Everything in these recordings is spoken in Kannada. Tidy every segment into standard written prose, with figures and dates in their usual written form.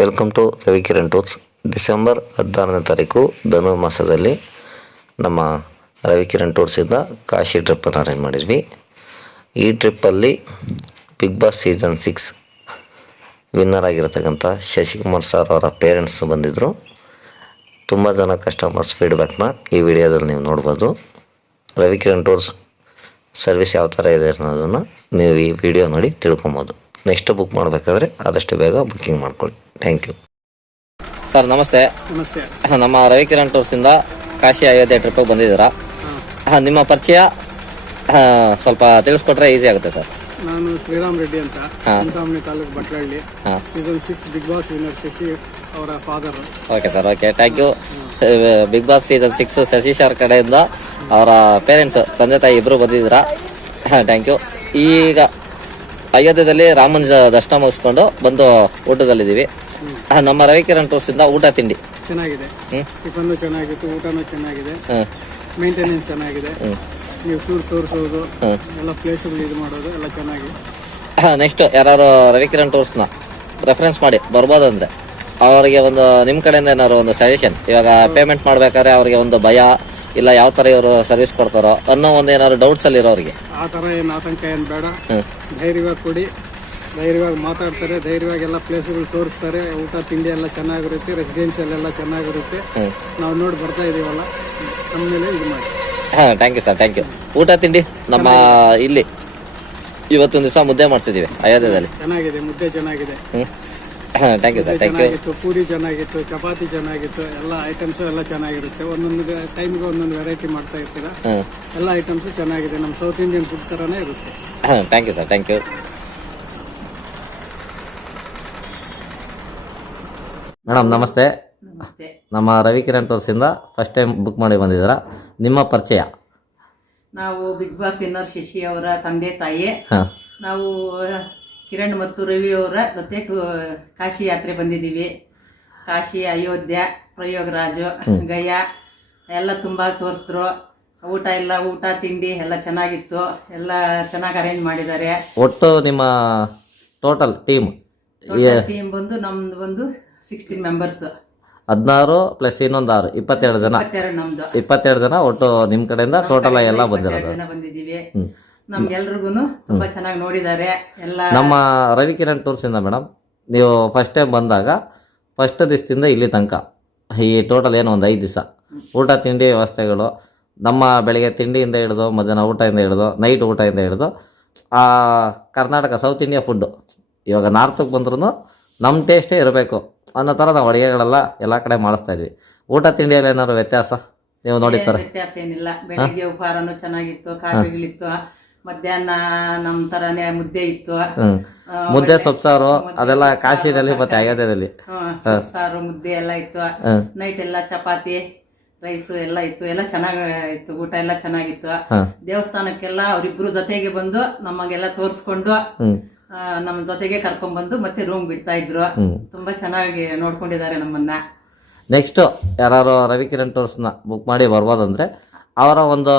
Welcome to Ravikiran tours. December 16ನೇ ತಾರೀಕು ಧನುರ್ಮಾಸದಲ್ಲಿ ನಮ್ಮ ರವಿಕಿರಣ್ ಟೂರ್ಸಿಂದ ಕಾಶಿ ಟ್ರಿಪ್ಪನ್ನು ಅರೇಂಜ್ ಮಾಡಿದ್ವಿ. ಈ ಟ್ರಿಪ್ಪಲ್ಲಿ ಬಿಗ್ ಬಾಸ್ ಸೀಸನ್ 6 ವಿನ್ನರ್ ಆಗಿರತಕ್ಕಂಥ ಶಶಿಕುಮಾರ್ ಸರ್ ಅವರ ಪೇರೆಂಟ್ಸ್ ಬಂದಿದ್ದರು. ತುಂಬ ಜನ ಕಸ್ಟಮರ್ಸ್ ಫೀಡ್ಬ್ಯಾಕ್ನ ಈ ವಿಡಿಯೋದಲ್ಲಿ ನೀವು ನೋಡ್ಬೋದು. ರವಿಕಿರಣ್ ಟೂರ್ಸ್ ಸರ್ವಿಸ್ ಯಾವ ಥರ ಇದೆ ಅನ್ನೋದನ್ನು ನೀವು ಈ ವಿಡಿಯೋ ನೋಡಿ ತಿಳ್ಕೊಬೋದು. ನೆಕ್ಸ್ಟ್ ಬುಕ್ ಮಾಡಬೇಕಾದ್ರೆ ಆದಷ್ಟು ಬೇಗ ಬುಕ್ಕಿಂಗ್ ಮಾಡ್ಕೊಳ್ಳಿ. Thank you sir. ನಮಸ್ತೆ. ನಮಸ್ತೆ. ನಮ್ಮ ರವಿಕಿರಣ್ ಟೂರ್ಸಿಂದ ಕಾಶಿ ಅಯೋಧ್ಯೆ ಟ್ರಿಪ್ಪಿಗೆ ಬಂದಿದ್ದೀರಾ. ನಿಮ್ಮ ಪರಿಚಯ ಸ್ವಲ್ಪ ತಿಳಿಸ್ಕೊಟ್ರೆ ಈಸಿ ಆಗುತ್ತೆ ಸರ್. ನಾನು ಶ್ರೀರಾಮ್ ರೆಡ್ಡಿ ಅಂತ, Chintamani taluk Batlahalli. Season 6 Bigg Boss winner Shashi ಅವರ father. Okay sir, okay, thank you. Bigg Boss season 6 Shashi sir ಕಡೆಯಿಂದ ಅವರ ಪೇರೆಂಟ್ಸ್, ತಂದೆ ತಾಯಿ ಇಬ್ಬರು ಬಂದಿದ್ದೀರಾ. Thank you. ಈಗ ಅಯೋಧ್ಯೆಯಲ್ಲಿ ರಾಮನ ದರ್ಶನ ಮುಗಿಸ್ಕೊಂಡು ಬಂದು ಊಟದಲ್ಲಿದ್ದೀವಿ. ನಮ್ಮ ರವಿಕಿರಣ್ ಟೂರ್ಸಿಂದ ಊಟ ತಿಂಡಿ ಚೆನ್ನಾಗಿದೆ. ಟಿಫನ್ನು ಚೆನ್ನಾಗಿತ್ತು, ಊಟನೂ ಚೆನ್ನಾಗಿದೆ, ಮೇಂಟೆನೆನ್ಸ್ ಚೆನ್ನಾಗಿದೆ. ನೀವು ಟೂರ್ ತೋರಿಸೋದು, ಎಲ್ಲ ಪ್ಲೇಸ್ಗಳು ಇದು ಮಾಡೋದು ಎಲ್ಲ ಚೆನ್ನಾಗಿದೆ. ನೆಕ್ಸ್ಟ್ ಯಾರು ರವಿಕಿರಣ್ ಟೂರ್ಸ್ನ ರೆಫರೆನ್ಸ್ ಮಾಡಿ ಬರ್ಬೋದು ಅಂದರೆ ಅವರಿಗೆ ಒಂದು ನಿಮ್ಮ ಕಡೆಯಿಂದ ಏನಾದ್ರು ಒಂದು ಸಜೆಷನ್, ಇವಾಗ ಪೇಮೆಂಟ್ ಮಾಡ್ಬೇಕಾದ್ರೆ ಅವ್ರಿಗೆ ಒಂದು ಭಯ ಇಲ್ಲ ಯಾವ ಥರ ಇವರು ಸರ್ವಿಸ್ ಕೊಡ್ತಾರೋ ಅನ್ನೋ ಒಂದು ಏನಾದ್ರು ಡೌಟ್ಸ್ ಅಲ್ಲಿ ಇರೋರಿಗೆ ಆ ಥರ ಏನು ಆತಂಕ ಏನು ಬೇಡ. ಧೈರ್ಯವಾಗಿ ಕೊಡಿ, ಧೈರ್ಯವಾಗಿ ಮಾತಾಡ್ತಾರೆ, ಧೈರ್ಯವಾಗಿ ಎಲ್ಲ ಪ್ಲೇಸ್ಗಳು ತೋರಿಸ್ತಾರೆ. ಊಟ ತಿಂಡಿ ಎಲ್ಲ ಚೆನ್ನಾಗಿರುತ್ತೆ, ರೆಸಿಡೆನ್ಸಿಯಲ್ ಎಲ್ಲ ಚೆನ್ನಾಗಿರುತ್ತೆ. ನಾವು ನೋಡಿ ಬರ್ತಾ ಇದೀವಲ್ಲ, ನಮ್ಮ ಮೇಲೆ ಇದು ಮಾಡಿ. Thank you sir, thank you. ಊಟ ತಿಂಡಿ ನಮ್ಮ ಇಲ್ಲಿ ಇವತ್ತೊಂದು ದಿವಸ ಮುದ್ದೆ ಮಾಡಿಸಿದೀವಿ ಅಯೋಧ್ಯೆಯಲ್ಲಿ. ಚೆನ್ನಾಗಿದೆ, ಮುದ್ದೆ ಚೆನ್ನಾಗಿದೆ. Thank you sir, thank you. Puri ಚೆನ್ನಾಗಿತ್ತು, ಚಪಾತಿ ಚೆನ್ನಾಗಿತ್ತು, ಎಲ್ಲ ಐಟಮ್ಸ್ ಎಲ್ಲ ಚೆನ್ನಾಗಿರುತ್ತೆ. ಒಂದೊಂದು ಟೈಮ್ಗೆ ಒಂದೊಂದು ವೆರೈಟಿ ಮಾಡ್ತಾ ಇರ್ತೀರ. ಎಲ್ಲ ಐಟಮ್ಸ್ ಚೆನ್ನಾಗಿದೆ, ನಮ್ಮ ಸೌತ್ ಇಂಡಿಯನ್ ಫುಡ್ ತರನೇ ಇರುತ್ತೆ. Thank you sir, thank you. Madam ನಮಸ್ತೆ. ನಮ್ಮ ರವಿಕಿರಣ್ ಟೂರ್ಸಿಂದ ಫಸ್ಟ್ ಟೈಮ್ ಬುಕ್ ಮಾಡಿ ಬಂದಿದ್ದೀರಾ. ನಿಮ್ಮ ಪರಿಚಯ? ನಾವು ಬಿಗ್ ಬಾಸ್ ವಿನ್ನರ್ ಶಶಿ ಅವರ ತಂದೆ ತಾಯಿ. ನಾವು ಕಿರಣ್ ಮತ್ತು ರವಿ ಅವರ ಜೊತೆ ಕಾಶಿ ಯಾತ್ರೆ ಬಂದಿದ್ದೀವಿ. ಕಾಶಿ, ಅಯೋಧ್ಯೆ, ಪ್ರಯಾಗ್ರಾಜ್, ಗಯಾ ಎಲ್ಲ ತುಂಬ ತೋರಿಸಿದ್ರು. ಊಟ ತಿಂಡಿ ಎಲ್ಲ ಚೆನ್ನಾಗಿತ್ತು, ಎಲ್ಲ ಚೆನ್ನಾಗಿ ಅರೇಂಜ್ ಮಾಡಿದ್ದಾರೆ. ಒಟ್ಟು ನಿಮ್ಮ ಟೋಟಲ್ ಟೀಮ್ ಬಂದು ನಮ್ದು ಬಂದು 16 ಮೆಂಬರ್ಸ್. 16 ಪ್ಲಸ್ ಇನ್ನೊಂದು 6, 22 ಜನ. 22 ಜನ ಒಟ್ಟು ನಿಮ್ಮ ಕಡೆಯಿಂದ ಟೋಟಲ್ ಎಲ್ಲ ಬಂದಿದ್ದೀವಿ. ನಮ್ಗೆಲ್ರಿಗೂ ತುಂಬಾ ಚೆನ್ನಾಗಿ ನೋಡಿದ್ದಾರೆ ಎಲ್ಲ. ನಮ್ಮ ರವಿಕಿರಣ್ ಟೂರ್ಸಿಂದ ಮೇಡಮ್, ನೀವು ಫಸ್ಟ್ ಟೈಮ್ ಬಂದಾಗ ಫಸ್ಟ್ ದಿವಸದಿಂದ ಇಲ್ಲಿ ತನಕ ಈ ಟೋಟಲ್ ಏನು ಒಂದು 5 ದಿವಸ ಊಟ ತಿಂಡಿ ವ್ಯವಸ್ಥೆಗಳು, ನಮ್ಮ ಬೆಳಗ್ಗೆ ತಿಂಡಿಯಿಂದ ಹಿಡಿದು ಮಧ್ಯಾಹ್ನ ಊಟದಿಂದ ಹಿಡಿದು ನೈಟ್ ಊಟದಿಂದ ಹಿಡಿದು ಕರ್ನಾಟಕ ಸೌತ್ ಇಂಡಿಯಾ ಫುಡ್ಡು, ಇವಾಗ ನಾರ್ತಿಗೆ ಬಂದ್ರೂ ನಮ್ಮ ಟೇಸ್ಟೇ ಇರಬೇಕು ಅನ್ನೋ ಥರ ನಾವು ಅಡುಗೆಗಳೆಲ್ಲ ಎಲ್ಲ ಕಡೆ ಮಾಡಿಸ್ತಾ ಇದ್ವಿ. ಊಟ ತಿಂಡಿಯಲ್ಲಿ ಏನಾದ್ರು ವ್ಯತ್ಯಾಸ ನೀವು ನೋಡಿರ್ತಾರೆ? ವ್ಯತ್ಯಾಸ ಏನಿಲ್ಲ. ಬೆಳಿಗ್ಗೆ ಉಪಹಾರನೂ ಚೆನ್ನಾಗಿತ್ತು, ಕಾಫಿಗಳಿತ್ತು. ಮಧ್ಯಾಹ್ನ ನಮ್ಮ ತರಾನೇ ಮುದ್ದೆ ಇತ್ತು, ಮುದ್ದೆ ಸೊಪ್ಪು ಸಾರು ಅದೆಲ್ಲ ಕಾಶಿನಲ್ಲಿ ಮತ್ತೆ ಅಯೋಧ್ಯೆಯಲ್ಲಿ ಸಾರು ಮುದ್ದೆ ಎಲ್ಲ ಇತ್ತು. ನೈಟ್ ಎಲ್ಲ ಚಪಾತಿ ರೈಸ್ ಎಲ್ಲ ಇತ್ತು, ಎಲ್ಲ ಚೆನ್ನಾಗಿತ್ತು. ಊಟ ಎಲ್ಲ ಚೆನ್ನಾಗಿತ್ತು. ದೇವಸ್ಥಾನಕ್ಕೆಲ್ಲ ಅವರಿಬ್ರು ಜೊತೆಗೆ ಬಂದು ನಮಗೆಲ್ಲ ತೋರಿಸ್ಕೊಂಡು ನಮ್ಮ ಜೊತೆಗೆ ಕರ್ಕೊಂಡ್ ಬಂದು ಮತ್ತೆ ರೂಮ್ ಬಿಡ್ತಾ ಇದ್ರು. ತುಂಬಾ ಚೆನ್ನಾಗಿ ನೋಡ್ಕೊಂಡಿದ್ದಾರೆ ನಮ್ಮನ್ನ. ನೆಕ್ಸ್ಟ್ ಯಾರು ರವಿಕಿರಣ್ ಟೂರ್ಸ್ನ ಬುಕ್ ಮಾಡಿ ಬರ್ಬೋದಂದ್ರೆ ಅವರ ಒಂದು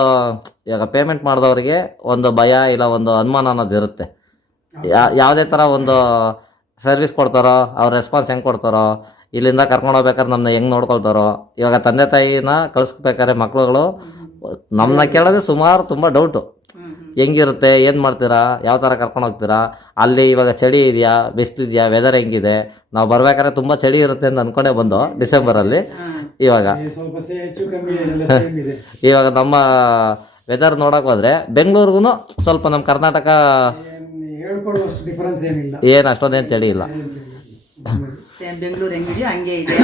ಇವಾಗ ಪೇಮೆಂಟ್ ಮಾಡಿದವರಿಗೆ ಒಂದು ಭಯ ಇಲ್ಲ ಒಂದು ಅನುಮಾನ ಅನ್ನೋದು ಇರುತ್ತೆ. ಯಾವುದೇ ಥರ ಒಂದು ಸರ್ವಿಸ್ ಕೊಡ್ತಾರೋ, ಅವ್ರ ರೆಸ್ಪಾನ್ಸ್ ಹೆಂಗೆ ಕೊಡ್ತಾರೋ, ಇಲ್ಲಿಂದ ಕರ್ಕೊಂಡು ಹೋಗ್ಬೇಕಾದ್ರೆ ನಮ್ಮನ್ನ ಹೆಂಗೆ ನೋಡ್ಕೊಳ್ತಾರೋ. ಇವಾಗ ತಂದೆ ತಾಯಿನ ಕಳಿಸ್ಬೇಕಾದ್ರೆ ಮಕ್ಳುಗಳು ನಮ್ಮನ್ನ ಕೇಳೋದೇ ಸುಮಾರು ತುಂಬ ಡೌಟು. ಹೆಂಗಿರುತ್ತೆ, ಏನು ಮಾಡ್ತೀರಾ, ಯಾವ ಥರ ಕರ್ಕೊಂಡು ಹೋಗ್ತೀರಾ, ಅಲ್ಲಿ ಇವಾಗ ಚಳಿ ಇದೆಯಾ, ಬಿಸಿಲಿದೆಯಾ, ವೆದರ್ ಹೆಂಗಿದೆ. ನಾವು ಬರ್ಬೇಕಾದ್ರೆ ತುಂಬ ಚಳಿ ಇರುತ್ತೆ ಅಂತ ಅಂದ್ಕೊಂಡೇ ಬಂದು ಡಿಸೆಂಬರಲ್ಲಿ. ಇವಾಗ ನಮ್ಮ ವೆದರ್ ನೋಡಕ್ ಹೋದ್ರೆ ಬೆಂಗಳೂರಿಗೂ ಸ್ವಲ್ಪ ನಮ್ಮ ಕರ್ನಾಟಕ ಏನು ಅಷ್ಟೊಂದೇನು ಚಳಿ ಇಲ್ಲ. ಬೆಂಗಳೂರು ಹೆಂಗಿದೆಯೋ ಹಂಗೆ ಇದೆ.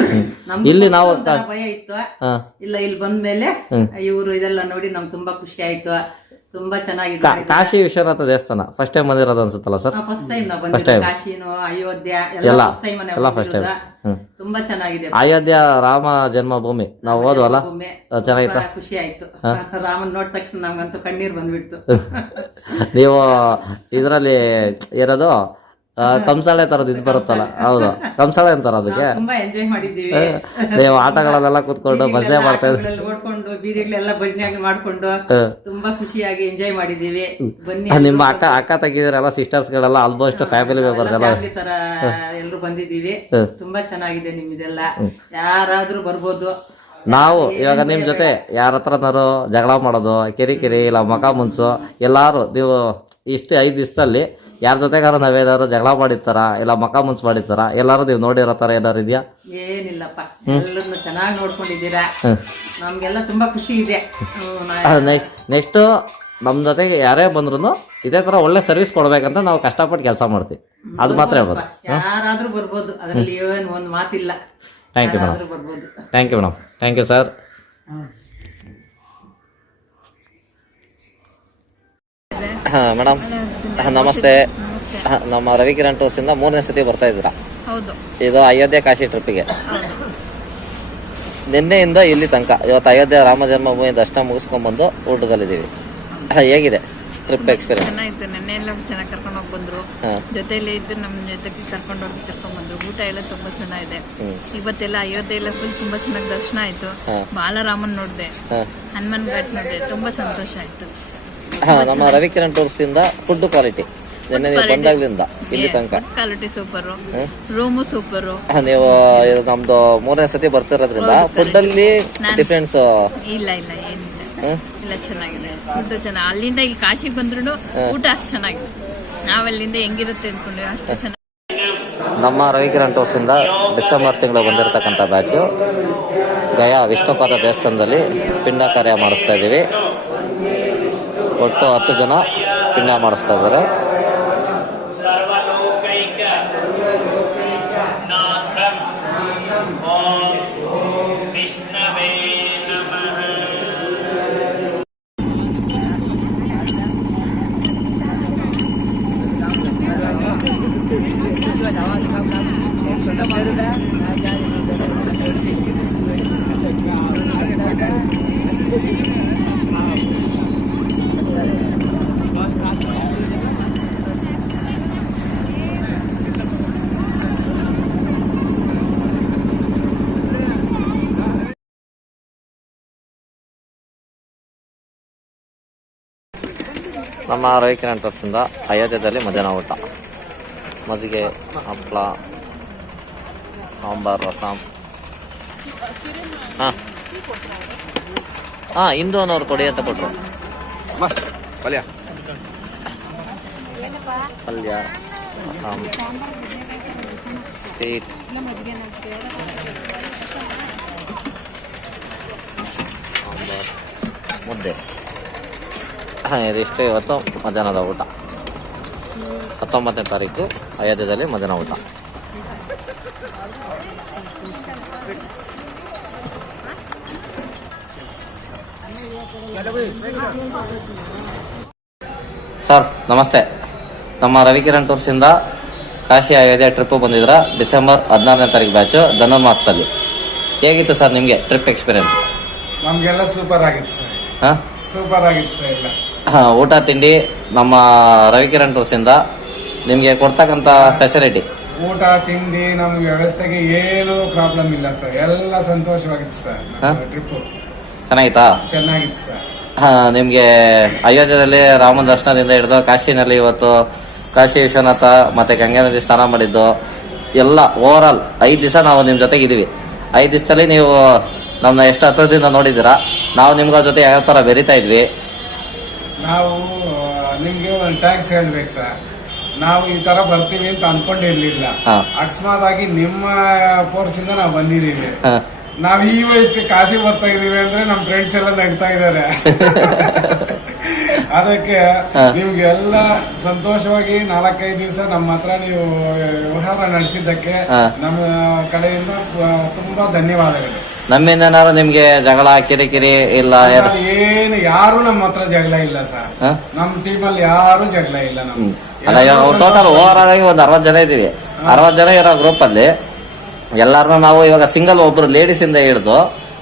ಇಲ್ಲಿ ನಾವು ಭಯ ಇತ್ತು, ಇಲ್ಲ ಇಲ್ಲಿ ಬಂದ್ಮೇಲೆ ಇವರು ಇದೆಲ್ಲ ನೋಡಿ ನಮ್ಗೆ ತುಂಬಾ ಖುಷಿ ಆಯ್ತು. ತುಂಬಾ ಚೆನ್ನಾಗಿದೆ. ಕಾಶಿ ವಿಶ್ವನಾಥ ದೇವಸ್ಥಾನ ಫಸ್ಟ್ ಟೈಮ್ ಬಂದಿರೋದು ಅನ್ಸುತ್ತಲ್ಲ ಸರ್? ಫಸ್ಟ್ ಟೈಮ್ ನಾವು ಬಂದಿದ್ದೀವಿ. ಕಾಶಿನೋ ಅಯೋಧ್ಯೆ ಎಲ್ಲ ಫಸ್ಟ್ ಟೈಮ್. ತುಂಬಾ ಚೆನ್ನಾಗಿದೆ. ಅಯೋಧ್ಯೆ ರಾಮ ಜನ್ಮಭೂಮಿ ನಾವು ಹೋದ್ವಲ್ಲ, ಚೆನ್ನಾಗಿತ್ತು, ಖುಷಿ ಆಯ್ತು. ರಾಮನ್ ನೋಡಿದ ತಕ್ಷಣ ನಮ್ಗಂತೂ ಕಣ್ಣೀರ್ ಬಂದ್ಬಿಡ್ತು. ನೀವು ಇದರಲ್ಲಿ ಇರೋದು ಕಂಸಾಳೆ ತರದ್ ಇದು ಬರುತ್ತಲ್ಲ, ಹೌದು ಕಂಸಾಳೆ ಅಂತಾರ ಅದಕ್ಕೆ. ತುಂಬಾ ಎಂಜಾಯ್ ಮಾಡಿದ್ದೀವಿ. ನೀವು ಆಟಗಳಲ್ಲೆಲ್ಲ ಕೂತ್ಕೊಂಡು ಭಜನೆ ಮಾಡ್ತಾ ಇದ್ರಿ, ಓಡ್ಕೊಂಡು ಬೀದಿಗಳೆಲ್ಲ ಭಜನೆ ಮಾಡ್ಕೊಂಡು ತುಂಬಾ ಖುಷಿಯಾಗಿ ಎಂಜಾಯ್ ಮಾಡಿದ್ದೀವಿ. ಬನ್ನಿ, ನಿಮ್ಮ ಅಕ್ಕ ತಂಗಿದಿರೆಲ್ಲ ಸಿಸ್ಟರ್ಸ್ ಗಳೆಲ್ಲ ಆಲ್ಮೋಸ್ಟ್ ಫ್ಯಾಮಿಲಿ ಮೆಂಬರ್ಸ್ ಎಲ್ಲ ಫ್ಯಾಮಿಲಿ ತರ ಎಲ್ರು ಬಂದಿದ್ದೀವಿ. ತುಂಬಾ ಚೆನ್ನಾಗಿದೆ ನಿಮ್ದೆಲ್ಲ, ಯಾರಾದ್ರೂ ಬರ್ಬೋದು. ನಾವು ಇವಾಗ ನಿಮ್ ಜೊತೆ ಯಾರ ಹತ್ರನಾರು ಜಗಳ ಮಾಡೋದು, ಕಿರಿಕಿರಿ ಇಲ್ಲ ಮಕ ಮುನ್ಸು, ಎಲ್ಲಾರು ನೀವು ಇಷ್ಟು 5 ದಿವಸದಲ್ಲಿ ಯಾರ ಜೊತೆಗಾರ ನಾವೇನಾದ್ರು ಜಗಳ ಮಾಡಿರ್ತಾರ ಇಲ್ಲ ಮಕ ಮುನ್ಸ್ ಮಾಡಿರ್ತಾರ, ಎಲ್ಲಾರು ನೀವು ನೋಡಿರೋ ತರ ಏನಾರು ಇದೆಯಾ? ಏನಿಲ್ಲಪ್ಪ, ಎಲ್ಲರನ್ನು ಚೆನ್ನಾಗಿ ನೋಡ್ಕೊಂಡಿದ್ದೀರಾ. ನಮ್ಗೆಲ್ಲ ತುಂಬಾ ಖುಷಿ ಇದೆ. ನೆಕ್ಸ್ಟ್ ನಮ್ ಜೊತೆಗೆ ಯಾರೇ ಬಂದ್ರು ಇದೇ ತರ ಒಳ್ಳೆ ಸರ್ವಿಸ್ ಕೊಡ್ಬೇಕಂತ ನಾವು ಕಷ್ಟಪಟ್ಟು ಕೆಲಸ ಮಾಡ್ತೀವಿ. ಅದು ಮಾತ್ರ ಹೇಳ್ಬೋದು. ಯಾರಾದ್ರೂ ಬರ್ಬೋದು, ಅದರಲ್ಲಿ ಏನು ಒಂದು ಮಾತಿಲ್ಲ. Thank you madam. ಬರ್ಬೋದು. Thank you madam. Thank you sir. Madam ನಮಸ್ತೆ. ನಮ್ಮ ರವಿಕಿರಣ್ ಟೂರ್ಸ್ ಇಂದ 3ನೇ ಸತಿ ಬರ್ತಾ ಇದ್ದೀರಾ. ಇದು ಅಯೋಧ್ಯೆ ಕಾಶಿ ಟ್ರಿಪ್ಪಿಗೆ. ನಿನ್ನೆಯಿಂದ ಇಲ್ಲಿ ತನಕ ಇವತ್ತು ಅಯೋಧ್ಯೆ ರಾಮ ಜನ್ಮಭೂಮಿ ದರ್ಶನ ಮುಗಿಸ್ಕೊಂಡ್ಬಂದು ಊಟದಲ್ಲಿದ್ದೀವಿ. ಹೇಗಿದೆ ಟ್ರಿಪ್ ಎಕ್ಸ್ಪೀರಿಯನ್ಸ್? ಚೆನ್ನಾಗಿತ್ತು. ನೆನ್ನೆ ಎಲ್ಲ ಚೆನ್ನಾಗಿ ಕರ್ಕೊಂಡು ಹೋಗಿ ಬಂದ್ರು, ಜೊತೆಯಲ್ಲಿ ಇದ್ದು ನಮ್ಮ ಜೊತೆಗೆ ಕರ್ಕೊಂಡು ಹೋಗಿ ಕರ್ಕೊಂಡ್ ಬಂದ್ರು. ಊಟ ಎಲ್ಲ ತುಂಬಾ ಚೆನ್ನಾಗಿದೆ. ಇವತ್ತೆಲ್ಲ ಅಯೋಧ್ಯೆ ಎಲ್ಲ ಫುಲ್ ತುಂಬಾ ಚೆನ್ನಾಗಿ ದರ್ಶನ ಆಯ್ತು. ಬಾಲರಾಮನ್ ನೋಡಿದೆ, ಹನುಮಾನ್ ಘಾಟ್ ನೋಡಿದೆ, ತುಂಬಾ ಸಂತೋಷ ಆಯ್ತು. ನಮ್ಮ ರವಿಕಿರಣ್ ಟೂರ್ಸ್ ಇಂದ ಫುಡ್ ಕ್ವಾಲಿಟಿ ನಿನ್ನೆ ನೀವು ಬಂದಾಗ್ಲಿಂದ ಇಲ್ಲಿ ತನಕ ಕ್ವಾಲಿಟಿ ಸೂಪರ್, ರೂಮು ಸೂಪರ್. ನೀವು ನಮ್ದು 3ನೇ ಸತಿ ಬರ್ತಿರೋದ್ರಿಂದ ಫುಡ್ ಅಲ್ಲಿ ಡಿಫ್ರೆನ್ಸ್ ಇಲ್ಲ ಇಲ್ಲ ಏನಿಲ್ಲ, ಎಲ್ಲ ಚೆನ್ನಾಗಿದೆ. ಫುಡ್ ಚೆನ್ನಾಗಿ, ಅಲ್ಲಿಂದ ಈ ಕಾಶಿಗೆ ಬಂದ್ರು ಊಟ ಅಷ್ಟು ಚೆನ್ನಾಗಿದೆ. ನಾವಲ್ಲಿಂದ ಹೆಂಗಿರುತ್ತೆ ಅನ್ಕೊಂಡ್ರೆ ಅಷ್ಟು ಚೆನ್ನಾಗಿ. ನಮ್ಮ ರವಿಕಿರಣ್ ಟೂರ್ಸ್ ಇಂದ ಡಿಸೆಂಬರ್ ತಿಂಗಳು ಬಂದಿರತಕ್ಕಂಥ ಬ್ಯಾಚು ಗಯಾ ವಿಷ್ಣುಪಾದ ದೇವಸ್ಥಾನದಲ್ಲಿ ಪಿಂಡ ಕಾರ್ಯ ಮಾಡಿಸ್ತಾ ಇದ್ದೀವಿ. ಒಟ್ಟು 10 ಜನ ಪಿಂಡ ಮಾಡಿಸ್ತಾ ಇದ್ದಾರೆ. ನಮ್ಮ ರವಿಕಿರಣ್ ಟೂರ್ಸ್ ಇಂದ ಅಯೋಧ್ಯೆಯಲ್ಲಿ ಮಧ್ಯಾಹ್ನ ಊಟ, ಮಜ್ಜಿಗೆ, ಹಪ್ಪಳ, ಸಾಂಬಾರ್, ರಸಂ. ಇಂದು ಅನ್ನೋರು ಕೊಡಿ ಅಂತ ಕೊಟ್ರು. ಪಲ್ಯ, ರಸಂ, ಸ್ವೀಟ್, ಸಾಂಬಾರ್, ಮುದ್ದೆ. ಇದಿಷ್ಟು ಇವತ್ತು ಮಧ್ಯಾಹ್ನದ ಊಟ. 19ನೇ ತಾರೀಕು ಅಯೋಧ್ಯೆಯಲ್ಲಿ ಮಧ್ಯಾಹ್ನ ಊಟ. ಸರ್ ನಮಸ್ತೆ. ನಮ್ಮ ರವಿಕಿರಣ್ ಟೂರ್ಸ್ ಇಂದ ಕಾಶಿ ಅಯೋಧ್ಯೆ ಟ್ರಿಪ್ ಬಂದಿದ್ರ ಡಿಸೆಂಬರ್ 16ನೇ ತಾರೀಕು ಬ್ಯಾಚು ಧನುರ್ಮಾಸದಲ್ಲಿ. ಹೇಗಿತ್ತು ಸರ್ ನಿಮಗೆ ಟ್ರಿಪ್ ಎಕ್ಸ್ಪೀರಿಯನ್ಸ್? ನಮ್ಗೆಲ್ಲ ಸೂಪರ್ ಆಗಿತ್ತು ಸರ್. ಸೂಪರ್ ಆಗಿತ್ತು ಸರ್ ಎಲ್ಲ. ಊಟ ತಿಂಡಿ ನಮ್ಮ ರವಿಕಿರಣ್ ಟೂರ್ಸ್ ಇಂದ ನಿಮ್ಗೆ ಕೊಡ್ತಕ್ಕಂತ ಫೆಸಿಲಿಟಿ, ಊಟ ತಿಂಡಿ ನಮ್ಗೆ ವ್ಯವಸ್ಥೆಗೆ ಏನು ಪ್ರಾಬ್ಲಮ್ ಇಲ್ಲ ಸರ್. ಎಲ್ಲ ಸಂತೋಷವಾಗಿತ್ತು ಸರ್. ಟ್ರಿಪ್ ಚೆನ್ನಾಗಿತ್ತಾ? ಚೆನ್ನಾಗಿತ್ತು ಸರ್. ನಿಮ್ಗೆ ಅಯೋಧ್ಯೆಯಲ್ಲಿ ರಾಮನ ದರ್ಶನದಿಂದ ಹಿಡಿದು ಕಾಶಿನಲ್ಲಿ ಇವತ್ತು ಕಾಶಿ ವಿಶ್ವನಾಥ ಮತ್ತೆ ಗಂಗಾ ನದಿ ಸ್ನಾನ ಮಾಡಿದ್ದು ಎಲ್ಲ ಓವರ್ ಆಲ್ 5 ದಿವಸ ನಾವು ನಿಮ್ ಜೊತೆಗೆ ಇದೀವಿ. 5 ದಿವಸದಲ್ಲಿ ನೀವು ನಮ್ಮನ್ನ ಎಷ್ಟು ಹತ್ರದಿಂದ ನೋಡಿದ್ದೀರಾ. ನಾವು ನಿಮ್ಗಳ ಜೊತೆ ಯಾವ ತರ ಬೆರಿತಾ ಇದ್ವಿ. ನಾವು ನಿಮ್ಗೆ ಒಂದು ಟ್ಯಾಂಕ್ಸ್ ಹೇಳ್ಬೇಕು ಸರ್. ನಾವು ಈ ತರ ಬರ್ತೀವಿ ಅಂತ ಅನ್ಕೊಂಡಿರ್ಲಿಲ್ಲ. ಅಕಸ್ಮಾತ್ ಆಗಿ ನಿಮ್ಮ ಫೋರ್ಸ್ ಇಂದ ನಾವು ಬಂದಿದೀವಿ. ನಾವ್ ಈ ವಯಸ್ಸಿಗೆ ಕಾಶಿ ಬರ್ತಾ ಇದೀವಿ ಅಂದ್ರೆ ನಮ್ ಫ್ರೆಂಡ್ಸ್ ಎಲ್ಲ ನಗ್ತಾ ಇದಾರೆ. ಅದಕ್ಕೆ ನಿಮ್ಗೆ ಎಲ್ಲ ಸಂತೋಷವಾಗಿ 4-5 ದಿವಸ ನಮ್ಮ ಹತ್ರ ನೀವು ವ್ಯವಹಾರ ನಡೆಸಿದ್ದಕ್ಕೆ ನಮ್ಮ ಕಡೆಯಿಂದ ತುಂಬಾ ಧನ್ಯವಾದಗಳು. ನಮ್ಮಿಂದ ನಿಮ್ಗೆ ಜಗಳ ಕಿರಿಕಿರಿ ಇಲ್ಲ? ಏನು ಯಾರು ನಮ್ಮ ಹತ್ರ ಜಗಳ ಇಲ್ಲ ಸರ್. ನಮ್ ಟೀಮಲ್ಲಿ ಯಾರು ಜಗಳ ಇಲ್ಲ. ಟೋಟಲ್ ಓವರ್ ಆಗಿ ಒಂದು 60 ಜನ ಇದೀವಿ. 60 ಜನ ಇರೋ ಗ್ರೂಪ್ ಅಲ್ಲಿ ಎಲ್ಲಾರನ್ನ ನಾವು ಇವಾಗ ಸಿಂಗಲ್ ಒಬ್ರು ಲೇಡೀಸ್ ಇಂದ ಹಿಡಿದು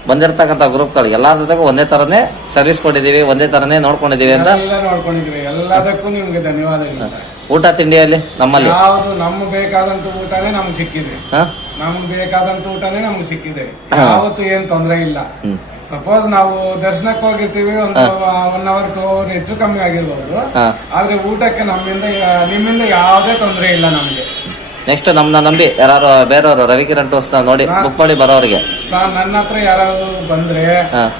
ಬಂದಿರತಕ್ಕಂತ ಗ್ರೂಪ್ ಗಳಿಗೆ ಎಲ್ಲಾರ ಜೊತೆಗೂ ಒಂದೇ ತರನೇ ಸರ್ವಿಸ್ ಕೊಟ್ಟಿದೀವಿ, ಒಂದೇ ತರನೇ ನೋಡ್ಕೊಂಡಿದೀವಿ ಅಂತ ನೋಡ್ಕೊಂಡಿದೀವಿ. ಎಲ್ಲದಕ್ಕೂ ನಿಮ್ಗೆ ಧನ್ಯವಾದಗಳು ಸರ್. ಊಟ ತಿಂಡಿಯಲ್ಲಿ ನಮ್ಮಲ್ಲಿ ಯಾವ್ದು ನಮ್ಗೆ ಬೇಕಾದಂತ ಊಟನೇ ನಮ್ಗೆ ಸಿಕ್ಕಿದೆ. ಹಾ? ನಮ್ಗೆ ಬೇಕಾದಂತ ಊಟನೇ ನಮ್ಗೆ ಸಿಕ್ಕಿದೆ. ಯಾವತ್ತು ಏನ್ ತೊಂದ್ರೆ ಇಲ್ಲ. ಸಪೋಸ್ ನಾವು ದರ್ಶನಕ್ಕೆ ಹೋಗಿರ್ತೀವಿ, ಒಂದು 1 hour 2 hour ಹೆಚ್ಚು ಕಮ್ಮಿ ಆಗಿರ್ಬೋದು. ಆದ್ರೆ ಊಟಕ್ಕೆ ನಿಮ್ಮಿಂದ ಯಾವುದೇ ತೊಂದರೆ ಇಲ್ಲ ನಮ್ಗೆ. ನೆಕ್ಸ್ಟ್ ನಮ್ನ ನಂಬಿ ಯಾರು ಬೇರೆಯವರು ರವಿಕಿರಣ್ ಟೂರ್ಸ್ ನೋಡಿ ಬುಕ್ ಮಾಡಿ ಬರೋರಿಗೆ ಸರ್, ನನ್ನ ಹತ್ರ ಯಾರಾದ್ರು ಬಂದ್ರೆ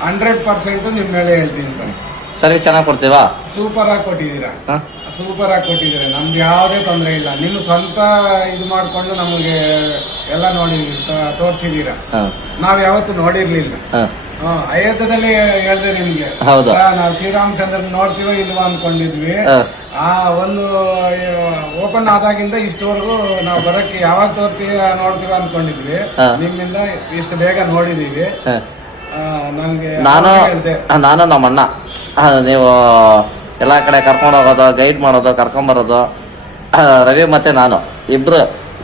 100% ನಿಮ್ ಮೇಲೆ ಹೇಳ್ತೀನಿ ಸರ್. ಸರ್ವಿಸ್ ಚೆನ್ನಾಗಿ ಕೊಡ್ತೀವಾ? ಸೂಪರ್ ಆಗಿ ಕೊಟ್ಟಿದ್ದೀರಾ, ಸೂಪರ್ ಆಗಿ ಕೊಟ್ಟಿದ್ದೀರಾ. ನಮ್ಗೆ ಯಾವುದೇ ತೊಂದರೆ ಇಲ್ಲ. ನಿಮ್ಮ ಸ್ವಂತ ಇದು ಮಾಡ್ಕೊಂಡು ನಮಗೆ ಎಲ್ಲ ನೋಡಿ ತೋರ್ಸಿದೀರಾ. ನಾವ್ ಯಾವತ್ತು ನೋಡಿರ್ಲಿಲ್ಲ. ಅಯೋಧ್ಯದಲ್ಲಿ ಹೇಳ್ದೆ ನಿಮ್ಗೆ, ನಾವು ಶ್ರೀರಾಮಚಂದ್ರ ನೋಡ್ತೀವೋ ಇಲ್ವಾ ಅನ್ಕೊಂಡಿದ್ವಿ. ಆ ಒಂದು ಓಪನ್ ಆದಾಗಿಂದ ಇಷ್ಟವರೆಗೂ ನಾವು ಬರಕ್ಕೆ ಯಾವಾಗ ನೋಡ್ತೀವ ಅನ್ಕೊಂಡಿದ್ವಿ. ನಿಮ್ಮಿಂದ ಇಷ್ಟು ಬೇಗ ನೋಡಿದೀವಿ. ನನ್ಗೆ ನಾನು ನಮ್ಮಣ್ಣ ನೀವು ಎಲ್ಲ ಕಡೆ ಕರ್ಕೊಂಡು ಹೋಗೋದು, ಗೈಡ್ ಮಾಡೋದು, ಕರ್ಕೊಂಬರೋದು, ರವಿ ಮತ್ತೆ ನಾನು ಇಬ್ರು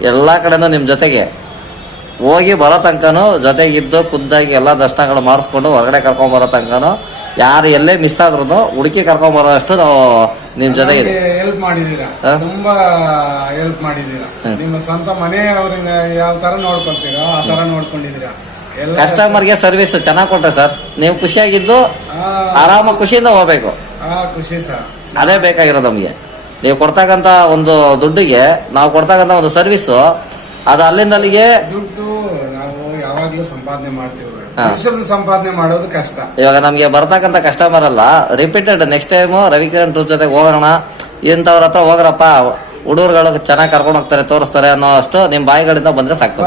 ಎಲ್ಲ ಕಡೆನೂ ನಿಮ್ಮ ಜೊತೆಗೆ ಹೋಗಿ ಬರೋ ತನಕನೂ ಜೊತೆಗಿದ್ದು ಖುದ್ದಾಗಿ ಎಲ್ಲ ದರ್ಶನಗಳು ಮಾಡಿಸ್ಕೊಂಡು ಹೊರಗಡೆ ಕರ್ಕೊಂಬರೋ ತನಕನೂ ಯಾರು ಎಲ್ಲೇ ಮಿಸ್ ಆದ್ರೂ ಹುಡುಕಿ ಕರ್ಕೊಂಬರೋ ಅಷ್ಟು ನಾವು ನಿಮ್ ಜೊತೆಗೆ ಹೆಲ್ಪ್ ಮಾಡಿದೀರಾ. ತುಂಬಾ ಹೆಲ್ಪ್ ಮಾಡಿದೀರಾ. ನಿಮ್ಮ ಸ್ವಂತ ಮನೆಯವ್ರಿಗೆ ಯಾವ ತರ ನೋಡ್ಕೊಳ್ತೀರೋ ಆ ತರ ನೋಡ್ಕೊಂಡಿದೀರಾ. ಕಸ್ಟಮರ್ಗೆ ಸರ್ವಿಸ್ ಚೆನ್ನಾಗಿ ಕೊಟ್ರೆ ಸರ್, ನೀವು ಖುಷಿಯಾಗಿದ್ದು ಆರಾಮ ಖುಷಿಯಿಂದ ಹೋಗ್ಬೇಕು. ಖುಷಿ ಸರ್, ಅದೇ ಬೇಕಾಗಿರೋದು ನಮ್ಗೆ. ನೀವು ಕೊಡ್ತಕ್ಕಂತ ಒಂದು ದುಡ್ಡಿಗೆ ನಾವು ಕೊಡ್ತಕ್ಕಂತ ಒಂದು ಸರ್ವಿಸ್, ಅದು ಅಲ್ಲಿಂದ ಅಲ್ಲಿಗೆ ದುಡ್ಡು ನಾವು ಯಾವಾಗ್ಲೂ ಸಂಪಾದನೆ ಮಾಡ್ತೀವಿ. ಸಂಪಾದನೆ ಮಾಡೋದು ಕಷ್ಟ. ಇವಾಗ ನಮ್ಗೆ ಬರ್ತಕ್ಕಂತ ಕಸ್ಟಮರ್ ಅಲ್ಲ, repeated next time Ravikiran tour ಜೊತೆಗೆ ಹೋಗೋಣ, ಇಂಥವ್ರ ಹತ್ರ ಹೋಗ್ರಪ್ಪ, ಹುಡುಗರುಗಳು ಚೆನ್ನಾಗಿ ಕರ್ಕೊಂಡು ಹೋಗ್ತಾರೆ, ತೋರಿಸ್ತಾರೆ ಅನ್ನೋ ಅಷ್ಟು ನಿಮ್ ಬಾಯಿಗಳಿಂದ ಬಂದ್ರೆ ಸಾಕು.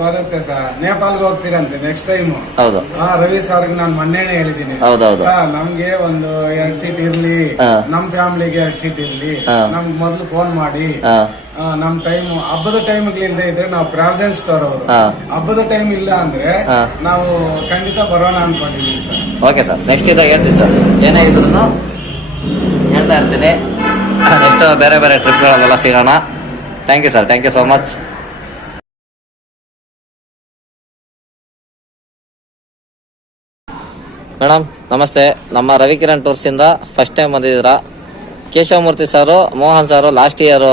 ಬರುತ್ತೆ ಸರ್. ನೇಪಾಲ್ಗೆ ಹೋಗ್ತೀರಂತೆ ನೆಕ್ಸ್ಟ್ ಟೈಮ್. ಹೌದು, ರವಿ ಸರ್ಗೆ ನಾನು ಮೊನ್ನೆನೆ ಹೇಳಿದೀನಿ. ಹೌದೌದು, ನಮ್ಗೆ ಒಂದು 2 ಸೀಟ್ ಇರ್ಲಿ, ನಮ್ ಫ್ಯಾಮಿಲಿಗೆ 2 ಸೀಟ್ ಇರ್ಲಿ, ನಮ್ಗೆ ಮೊದ್ಲು ಫೋನ್ ಮಾಡಿ. ನಮ್ ಟೈಮ್ ಹಬ್ಬದ ಟೈಮ್ಗಳಿಂದ ಇದ್ರೆ ನಾವು ಪ್ರಾವಿಷನ್ ಸ್ಟೋರ್ ಅವರು, ಹಬ್ಬದ ಟೈಮ್ ಇಲ್ಲ ಅಂದ್ರೆ ನಾವು ಖಂಡಿತ ಬರೋಣ ಅನ್ಕೊಂಡಿದೀವಿ ಸರ್. ಓಕೆ ಸರ್, ನೆಕ್ಸ್ಟ್ ಇದಾಗ ಹೇಳ್ತೀನಿ ಸರ್, ಏನೇ ಇದ್ರು ಹೇಳ್ತಾ ಇರ್ತೀನಿ. ನೆಕ್ಸ್ಟ್ ಬೇರೆ ಬೇರೆ ಟ್ರಿಪ್ಗಳಲ್ಲೆಲ್ಲ ಸಿಗೋಣ. Thank you sir, thank you so much. Madam ನಮಸ್ತೆ. ನಮ್ಮ ರವಿಕಿರಣ್ ಟೂರ್ಸಿಂದ ಫಸ್ಟ್ ಟೈಮ್ ಬಂದಿದ್ದೀರಾ. ಕೇಶವಮೂರ್ತಿ ಸಾರು, ಮೋಹನ್ ಸಾರು ಲಾಸ್ಟ್ ಇಯರ್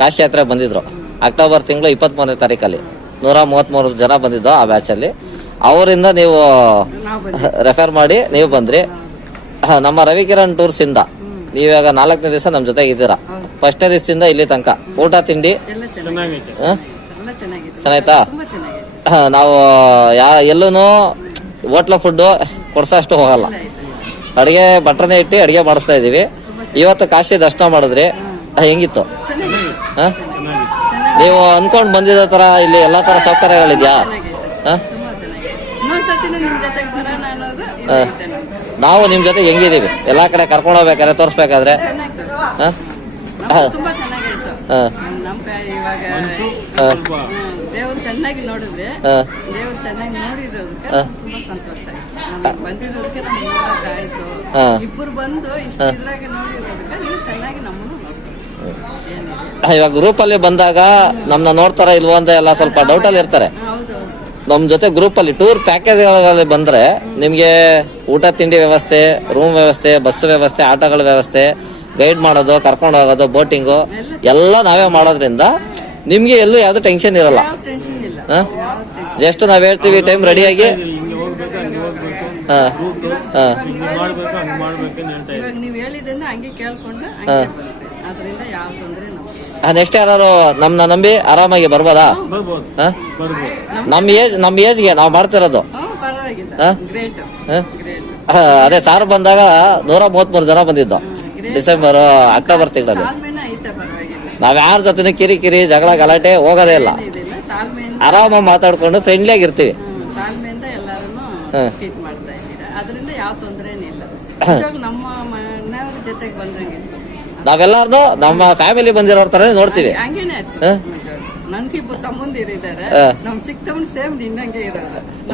ಕಾಶಿ ಯಾತ್ರೆ ಬಂದಿದ್ರು. ಅಕ್ಟೋಬರ್ ತಿಂಗಳು 23ನೇ ತಾರೀಕಲ್ಲಿ 133 ಜನ ಬಂದಿದ್ದು ಆ ಬ್ಯಾಚಲ್ಲಿ. ಅವರಿಂದ ನೀವು ರೆಫರ್ ಮಾಡಿ ನೀವು ಬಂದ್ರಿ. ನಮ್ಮ ರವಿಕಿರಣ್ ಟೂರ್ಸಿಂದ ನೀವಾಗ 4ನೇ ದಿವಸ ನಮ್ಮ ಜೊತೆಗೆ ಇದ್ದೀರಾ. ಫಸ್ಟ್ನೇ ದಿವಸದಿಂದ ಇಲ್ಲಿ ತನಕ ಊಟ ತಿಂಡಿ ಚೆನ್ನಾಯ್ತಾ? ನಾವು ಎಲ್ಲೂ ಹೋಟ್ಲ ಫುಡ್ ಕೊಡ್ಸೋ ಅಷ್ಟು ಹೋಗಲ್ಲ. ಅಡಿಗೆ ಭಟ್ರನೇ ಇಟ್ಟು ಅಡಿಗೆ ಮಾಡಿಸ್ತಾ ಇದೀವಿ. ಇವತ್ತು ಕಾಶಿ ದರ್ಶನ ಮಾಡಿದ್ರಿ, ಹೆಂಗಿತ್ತು? ನೀವು ಅನ್ಕೊಂಡ್ ಬಂದಿರೋ ತರ ಇಲ್ಲಿ ಎಲ್ಲಾ ತರ ಸೌಕರ್ಯಗಳಿದ್ಯಾ? ನಾವು ನಿಮ್ ಜೊತೆ ಹೆಂಗಿದೀವಿ, ಎಲ್ಲಾ ಕಡೆ ಕರ್ಕೊಂಡು ಹೋಗ್ಬೇಕಾದ್ರೆ ತೋರ್ಸ್ಬೇಕಾದ್ರೆ ದೇವ್ರು ಚೆನ್ನಾಗಿ ನೋಡಿದ್ರೆ, ದೇವ್ರು ಚೆನ್ನಾಗಿ ನೋಡಿರೋದಕ್ಕೆ ತುಂಬಾ ಸಂತೋಷ ಆಯ್ತು. ಬಂದಿರೋದಕ್ಕೆ ನಮ್ಗೆ ನೋಡಕ್ಕಾಯ್ತು. ಇಬ್ಬರು ಬಂದು ಇಷ್ಟು ಇದ್ರಾಗ ನೋಡಿರೋದಕ್ಕೆ ನೀವು ಚೆನ್ನಾಗಿ ನಮ್ಮನ್ನು ನೋಡ್ತೀವಿ. ಇವಾಗ ಗ್ರೂಪ್ ಅಲ್ಲಿ ಬಂದಾಗ ನಮ್ನ ನೋಡ್ತಾರ ಇಲ್ವೋ ಅಂತ ಎಲ್ಲ ಸ್ವಲ್ಪ ಡೌಟ್ ಅಲ್ಲಿ ಇರ್ತಾರೆ. ನಮ್ ಜೊತೆ ಗ್ರೂಪ್ ಅಲ್ಲಿ ಟೂರ್ ಪ್ಯಾಕೇಜ್ ಬಂದ್ರೆ ನಿಮ್ಗೆ ಊಟ ತಿಂಡಿ ವ್ಯವಸ್ಥೆ, ರೂಮ್ ವ್ಯವಸ್ಥೆ, ಬಸ್ ವ್ಯವಸ್ಥೆ, ಆಟೋಗಳ ವ್ಯವಸ್ಥೆ, ಗೈಡ್ ಮಾಡೋದು, ಕರ್ಕೊಂಡು ಹೋಗೋದು, ಬೋಟಿಂಗು ಎಲ್ಲ ನಾವೇ ಮಾಡೋದ್ರಿಂದ ನಿಮ್ಗೆ ಎಲ್ಲೂ ಯಾವ್ದು ಟೆನ್ಷನ್ ಇರಲ್ಲ. ಜಸ್ಟ್ ನಾವ್ ಹೇಳ್ತೀವಿ ಟೈಮ್ ರೆಡಿಯಾಗಿ ನೆಕ್ಸ್ಟ್ ಯಾರು ನಮ್ನ ನಂಬಿ ಆರಾಮಾಗಿ ಬರ್ಬೋದಾ? ನಮ್ ಏಜ್ಗೆ ನಾವ್ ಮಾಡ್ತಿರೋದು. ಅದೇ ಸಾರ್ ಬಂದಾಗ 133 ಜನ ಬಂದಿದ್ದು ಡಿಸೆಂಬರ್ ಅಕ್ಟೋಬರ್ ತಿಂಗಳಲ್ಲಿ. ನಾವ್ ಯಾರ ಜೊತೆ ಕಿರಿಕಿರಿ ಜಗಳ ಗಲಾಟೆ ಹೋಗೋದೇ ಇಲ್ಲ. ಆರಾಮಾಗಿ ಮಾತಾಡ್ಕೊಂಡು ಫ್ರೆಂಡ್ಲಿ ಆಗಿರ್ತೀವಿ. ನಾವೆಲ್ಲಾರ್ದು ನಮ್ಮ ಫ್ಯಾಮಿಲಿ ಬಂದಿರೋ ತರ ನೋಡ್ತೀವಿ.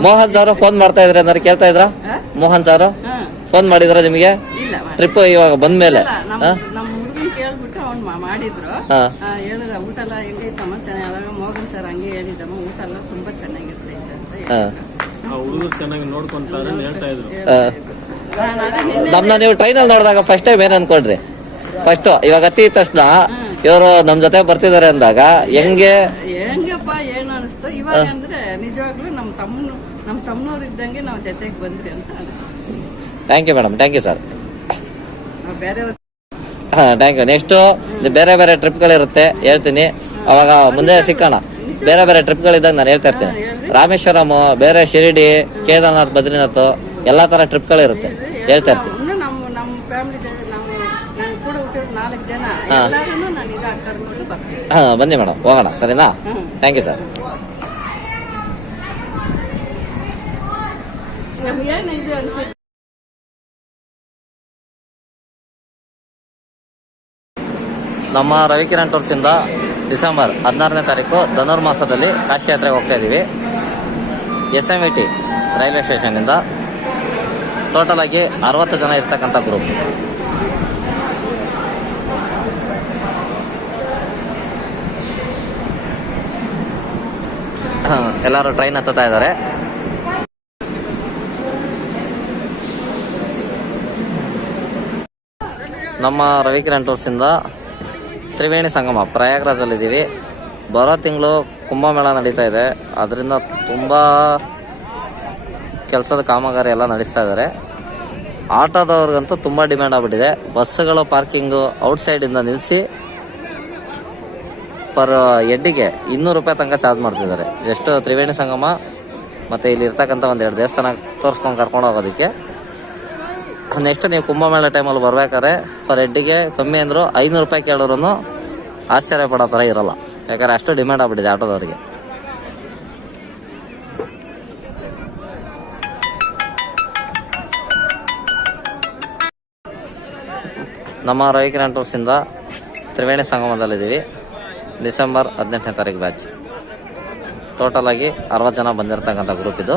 ಮೋಹನ್ ಸಾರು ಫೋನ್ ಮಾಡ್ತಾ ಇದ್ರೆ ಏನಾರು ಕೇಳ್ತಾ ಇದ್ರ? ಮೋಹನ್ ಸಾರು ಫೋನ್ ಮಾಡಿದ್ರ ನಿಮಗೆ ಟ್ರಿಪ್ ಇವಾಗ ಬಂದ್ಮೇಲೆ? ಕೇಳ್ಬಿಟ್ಟು ಅವ್ನು ಮಾಡಿದ್ರು, ಹೇಳಿದ ಊಟ ಎಲ್ಲ ಹೆಂಗೈತಮ್ಮ, ಚೆನ್ನಾಗಿ ಮೋಹನ್ ಸರ್ ಹಂಗೆ ಹೇಳಿದಮ್ಮ, ಊಟ ಎಲ್ಲ ತುಂಬಾ ಚೆನ್ನಾಗಿರ್ತೈತೆ ಅಂತ ಹುಡುಗರು ಚೆನ್ನಾಗಿ ನೋಡ್ಕೊಂತಾರೆ ಹೇಳ್ತಾ ಇದ್ರು. ನಮ್ನ ನೀವು ಟ್ರೈನಲ್ಲಿ ನೋಡಿದಾಗ ಫಸ್ಟ್ ಟೈಮ್ ಏನ್ ಅನ್ಕೊಂಡ್ರಿ? ಫಸ್ಟ್ ಇವಾಗ ಹತ್ತಿದ ತಕ್ಷಣ ಇವರು ನಮ್ಮ ಜೊತೆ ಬರ್ತಿದ್ದಾರೆ ಅಂದಾಗ ಹೆಂಗೆ? ಹೆಂಗಪ್ಪ ಏನು ಅನಿಸ್ತು ಇವಾಗ ಅಂದ್ರೆ ನಿಜವಾಗ್ಲೂ ನಮ್ಮ ತಮ್ಮನವ್ರು ಇದ್ದಂಗೆ ನಾವು ಜೊತೆಗೆ ಬಂದ್ರಿ ಅಂತ ಅನಿಸ್ತು. Thank you madam, thank you sir. ನಾವು ಬೇರೆ ಥ್ಯಾಂಕ್ ಯು. ನೆಕ್ಸ್ಟು ಬೇರೆ ಬೇರೆ ಟ್ರಿಪ್ಗಳಿರುತ್ತೆ, ಹೇಳ್ತೀನಿ, ಅವಾಗ ಮುಂದೆ ಸಿಕ್ಕೋಣ. ಬೇರೆ ಬೇರೆ ಟ್ರಿಪ್ಗಳಿದ್ದಾಗ ನಾನು ಹೇಳ್ತಾ ಇರ್ತೀನಿ. ರಾಮೇಶ್ವರಂ, ಬೇರೆ ಶಿರಿಡಿ, ಕೇದಾರ್ನಾಥ್, ಬದ್ರಿನಾಥ್ ಎಲ್ಲ ಥರ ಟ್ರಿಪ್ಗಳಿರುತ್ತೆ, ಹೇಳ್ತಾ ಇರ್ತೀನಿ. ನಮ್ಮ ಫ್ಯಾಮಿಲಿ ನನ್ನ ಕೂಡ ಹುಟ್ಟಿದ 4 ಜನ ಎಲ್ಲರೂ ನಾನು ಈಗ ಕರ್ಕೊಂಡು ಬರ್ತೀನಿ. ಬನ್ನಿ ಮೇಡಮ್, ಹೋಗೋಣ, ಸರಿನಾ? Thank you sir. ಏನು ಇದು ಅನ್ಸುತ್ತೆ. ನಮ್ಮ ರವಿಕಿರಣ್ ಟೂರ್ಸಿಂದ ಡಿಸೆಂಬರ್ 16ನೇ ತಾರೀಕು ಧನುರ್ಮಾಸದಲ್ಲಿ ಕಾಶಿ ಯಾತ್ರೆಗೆ ಹೋಗ್ತಾ ಇದ್ದೀವಿ. SMVT ರೈಲ್ವೆ ಸ್ಟೇಷನ್ನಿಂದ ಟೋಟಲ್ ಆಗಿ 60 ಜನ ಇರ್ತಕ್ಕಂಥ ಗ್ರೂಪ್. ಎಲ್ಲರೂ ಟ್ರೈನ್ ಹತ್ತುತ್ತಾ ಇದ್ದಾರೆ. ನಮ್ಮ ರವಿಕಿರಣ್ ಟೂರ್ಸಿಂದ ತ್ರಿವೇಣಿ ಸಂಗಮ ಪ್ರಯಾಗ್ರಾಜಲ್ಲಿದ್ದೀವಿ. ಬರೋ ತಿಂಗಳು ಕುಂಭಮೇಳ ನಡೀತಾ ಇದೆ, ಅದರಿಂದ ತುಂಬ ಕೆಲಸದ ಕಾಮಗಾರಿ ಎಲ್ಲ ನಡೆಸ್ತಾ ಇದ್ದಾರೆ. ಆಟೋದವ್ರಿಗಂತೂ ತುಂಬ ಡಿಮ್ಯಾಂಡ್ ಆಗಿಬಿಟ್ಟಿದೆ. ಬಸ್ಸುಗಳು ಪಾರ್ಕಿಂಗು ಔಟ್ಸೈಡಿಂದ ನಿಲ್ಲಿಸಿ ಪರ್ ಹೆಡ್ಡಿಗೆ 200 ರೂಪಾಯಿ ತನಕ ಚಾರ್ಜ್ ಮಾಡ್ತಿದ್ದಾರೆ. ಜಸ್ಟ್ ತ್ರಿವೇಣಿ ಸಂಗಮ ಮತ್ತು ಇಲ್ಲಿ ಇರ್ತಕ್ಕಂಥ 1-2 ದೇವಸ್ಥಾನ ತೋರಿಸ್ಕೊಂಡು ಕರ್ಕೊಂಡು ಹೋಗೋದಕ್ಕೆ. ನೆಕ್ಸ್ಟ್ ನೀವು ಕುಂಭಮೇಳ ಟೈಮಲ್ಲಿ ಬರ್ಬೇಕಾದ್ರೆ ಪರ್ ಹೆಡ್ಡಿಗೆ ಕಮ್ಮಿ ಅಂದರೂ 500 ರೂಪಾಯಿ ಕೇಳೋರು ಆಶ್ಚರ್ಯ ಪಡೋ ಥರ ಇರೋಲ್ಲ, ಯಾಕಂದರೆ ಅಷ್ಟು ಡಿಮ್ಯಾಂಡ್ ಆಗ್ಬಿಟ್ಟಿದೆ ಆಟೋದವರಿಗೆ. ನಮ್ಮ ರವಿಕಿರಣ್ ಟೂರ್ಸಿಂದ ತ್ರಿವೇಣಿ ಸಂಗಮದಲ್ಲಿದ್ದೀವಿ. ಡಿಸೆಂಬರ್ 18ನೇ ತಾರೀಕು ಬ್ಯಾಚ್. ಟೋಟಲ್ ಆಗಿ 60 ಜನ ಬಂದಿರತಕ್ಕಂಥ ಗ್ರೂಪ್ ಇದು.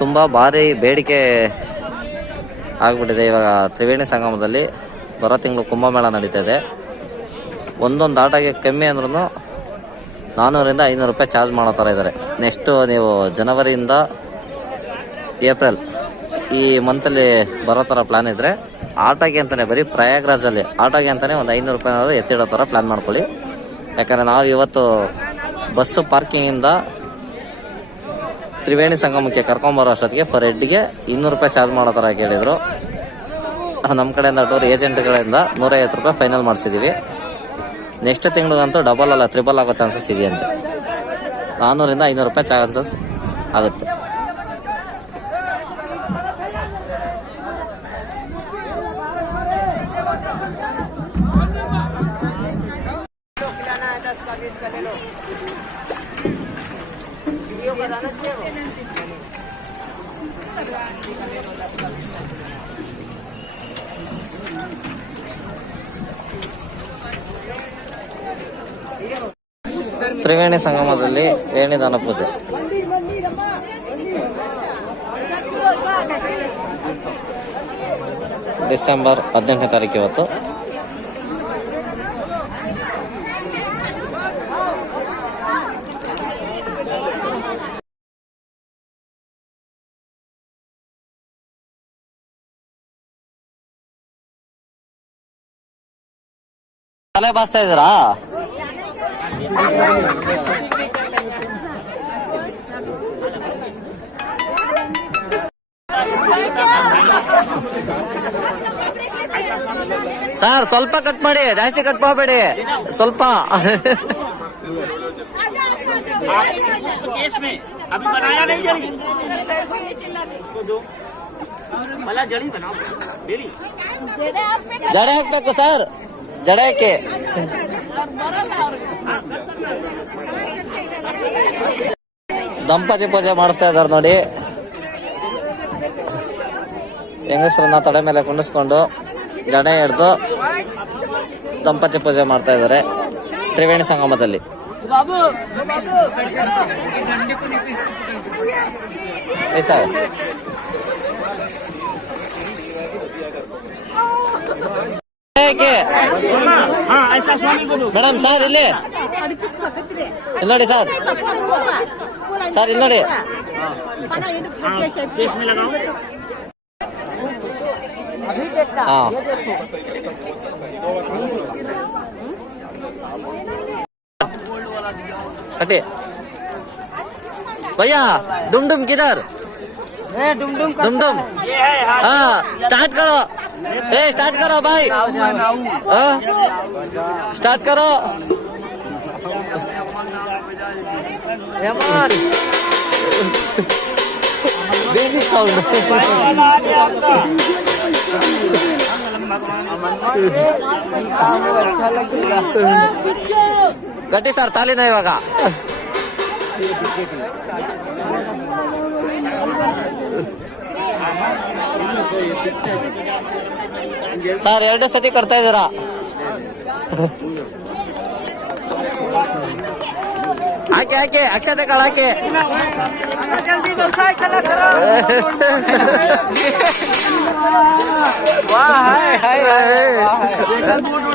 ತುಂಬ ಭಾರಿ ಬೇಡಿಕೆ ಆಗಿಬಿಟ್ಟಿದೆ. ಇವಾಗ ತ್ರಿವೇಣಿ ಸಂಗಮದಲ್ಲಿ ಬರೋ ತಿಂಗಳು ಕುಂಭಮೇಳ ನಡೀತಾ ಇದೆ. ಒಂದೊಂದು ಆಟೋಗೆ ಕಮ್ಮಿ ಅಂದ್ರೂ 400ರಿಂದ 500 ರೂಪಾಯಿ ಚಾರ್ಜ್ ಮಾಡೋ ಥರ ಇದ್ದಾರೆ. ನೆಕ್ಸ್ಟು ನೀವು ಜನವರಿಯಿಂದ ಏಪ್ರಿಲ್ ಈ ಮಂತಲ್ಲಿ ಬರೋ ಥರ ಪ್ಲ್ಯಾನ್ ಇದ್ದರೆ ಆಟೋಗೆ ಅಂತಲೇ ಬರೀ ಪ್ರಯಾಗ್ರಾಜಲ್ಲಿ ಆಟೋಗೆ ಅಂತಲೇ ಒಂದು 500 ರೂಪಾಯಿನಾದರೂ ಎತ್ತಿಡೋ ಥರ ಪ್ಲ್ಯಾನ್ ಮಾಡ್ಕೊಳ್ಳಿ. ಯಾಕಂದರೆ ನಾವು ಇವತ್ತು ಬಸ್ಸು ಪಾರ್ಕಿಂಗಿಂದ ತ್ರಿವೇಣಿ ಸಂಗಮಕ್ಕೆ ಕರ್ಕೊಂಬರೋ ಅಷ್ಟೊತ್ತಿಗೆ ಪರ್ ಹೆಡ್ಗೆ 200 ರೂಪಾಯಿ ಚಾರ್ಜ್ ಮಾಡೋ ಥರ ಕೇಳಿದರು. ನಮ್ಮ ಕಡೆಯಿಂದ ಟೂರ್ ಏಜೆಂಟ್ಗಳಿಂದ 150 ರೂಪಾಯಿ ಫೈನಲ್ ಮಾಡಿಸಿದ್ದೀವಿ. ನೆಕ್ಸ್ಟ್ ತಿಂಗಳಿಗಂತೂ ಡಬಲ್ ಅಲ್ಲ ಟ್ರಿಬಲ್ ಆಗೋ ಚಾನ್ಸಸ್ ಇದೆಯಂತೆ. 400ರಿಂದ 500 ರೂಪಾಯಿ ಚಾನ್ಸಸ್ ಆಗುತ್ತೆ. ತ್ರಿವೇಣಿ ಸಂಗಮದಲ್ಲಿ ವೇಣಿದಾನ ಪೂಜೆ. ಡಿಸೆಂಬರ್ 18ನೇ ತಾರೀಕು ಇವತ್ತು. ತಲೆ ಬಾಸ್ತಾ ಇದ್ದೀರಾ? ಸರ್ ಸ್ವಲ್ಪ ಕಟ್ ಮಾಡಿ, ಜಾಸ್ತಿ ಕಟ್ ಮಾಡಬೇಡಿ, ಸ್ವಲ್ಪ. ಜಡೆ ಹಾಕ್ಬೇಕು ಸರ್, ಜಡೆ ಹಾಕಿ. ದಂಪತಿ ಪೂಜೆ ಮಾಡಿಸ್ತಾ ಇದ್ದಾರೆ ನೋಡಿ. ಹೆಂಗಸರನ್ನ ತಡೆ ಮೇಲೆ ಕುಂಡಿಸ್ಕೊಂಡು ಜಡೆ ಹಿಡ್ದು ದಂಪತಿ ಪೂಜೆ ಮಾಡ್ತಾ ಇದ್ದಾರೆ ತ್ರಿವೇಣಿ ಸಂಗಮದಲ್ಲಿ. ಸರ್ ಮೇಡಮ್ ಸರ್ ಇಲ್ಲಿ ನೋಡಿ ಸರ್, ಸರ್ ಇಲ್ಲಿ ನೋಡಿ. ಹಾ कटे भैया डुम डुम किधर डुम डुम डुम डुम हाँ स्टार्ट करो स्टार्ट करो भाई स्टार्ट करो बेसिक साउंड ಕಟ್ಟಿ ಸರ್ ತಾಲಿನ ಇವಾಗ ಸರ್ 2 ಸತಿ ಕಟ್ತಾ ಇದ್ದೀರಾ ಹಾಕಿ ಹಾಕಿ ಅಕ್ಷತೆ ಕಾಳು ಹಾಕಿ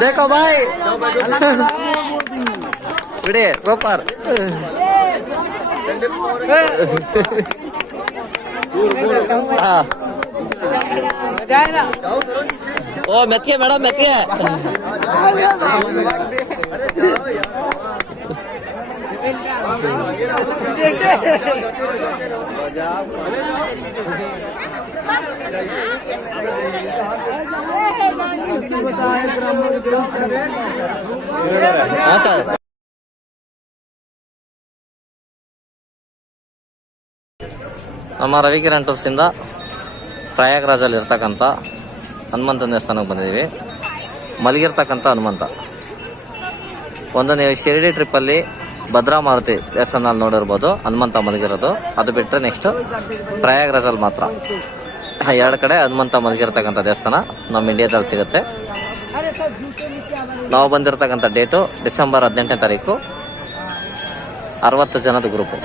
देखो भाई बिड़े सुपर ओ मेत्के मैडम मेत्के हाँ सर ನಮ್ಮ ರವಿಕಿರಣ್ ಟೂರ್ಸ್ ಇಂದ ಪ್ರಯಾಗ್ರಾಜಲ್ಲಿ ಇರ್ತಕ್ಕಂಥ ಹನುಮಂತನ ದೇವಸ್ಥಾನಕ್ಕೆ ಬಂದಿದ್ದೀವಿ. ಮಲಗಿರ್ತಕ್ಕಂಥ ಹನುಮಂತ ಒಂದು ನೀವು ಶಿರಡಿ ಟ್ರಿಪ್ಪಲ್ಲಿ ಭದ್ರಾ ಮಾರುತಿ ದೇವಸ್ಥಾನದಲ್ಲಿ ನೋಡಿರ್ಬೋದು ಹನುಮಂತ ಮಲಗಿರೋದು. ಅದು ಬಿಟ್ಟರೆ ನೆಕ್ಸ್ಟ್ ಪ್ರಯಾಗ್ರಾಜಲ್ಲಿ ಮಾತ್ರ 2 ಕಡೆ ಹನುಮಂತ ಮಲಗಿರ್ತಕ್ಕಂಥ ದೇವಸ್ಥಾನ ನಮ್ಮ ಇಂಡಿಯಾದಲ್ಲಿ ಸಿಗುತ್ತೆ. ನಾವು ಬಂದಿರತಕ್ಕಂಥ ಡೇಟು ಡಿಸೆಂಬರ್ 18ನೇ ತಾರೀಕು. 60 ಜನದ ಗ್ರೂಪು.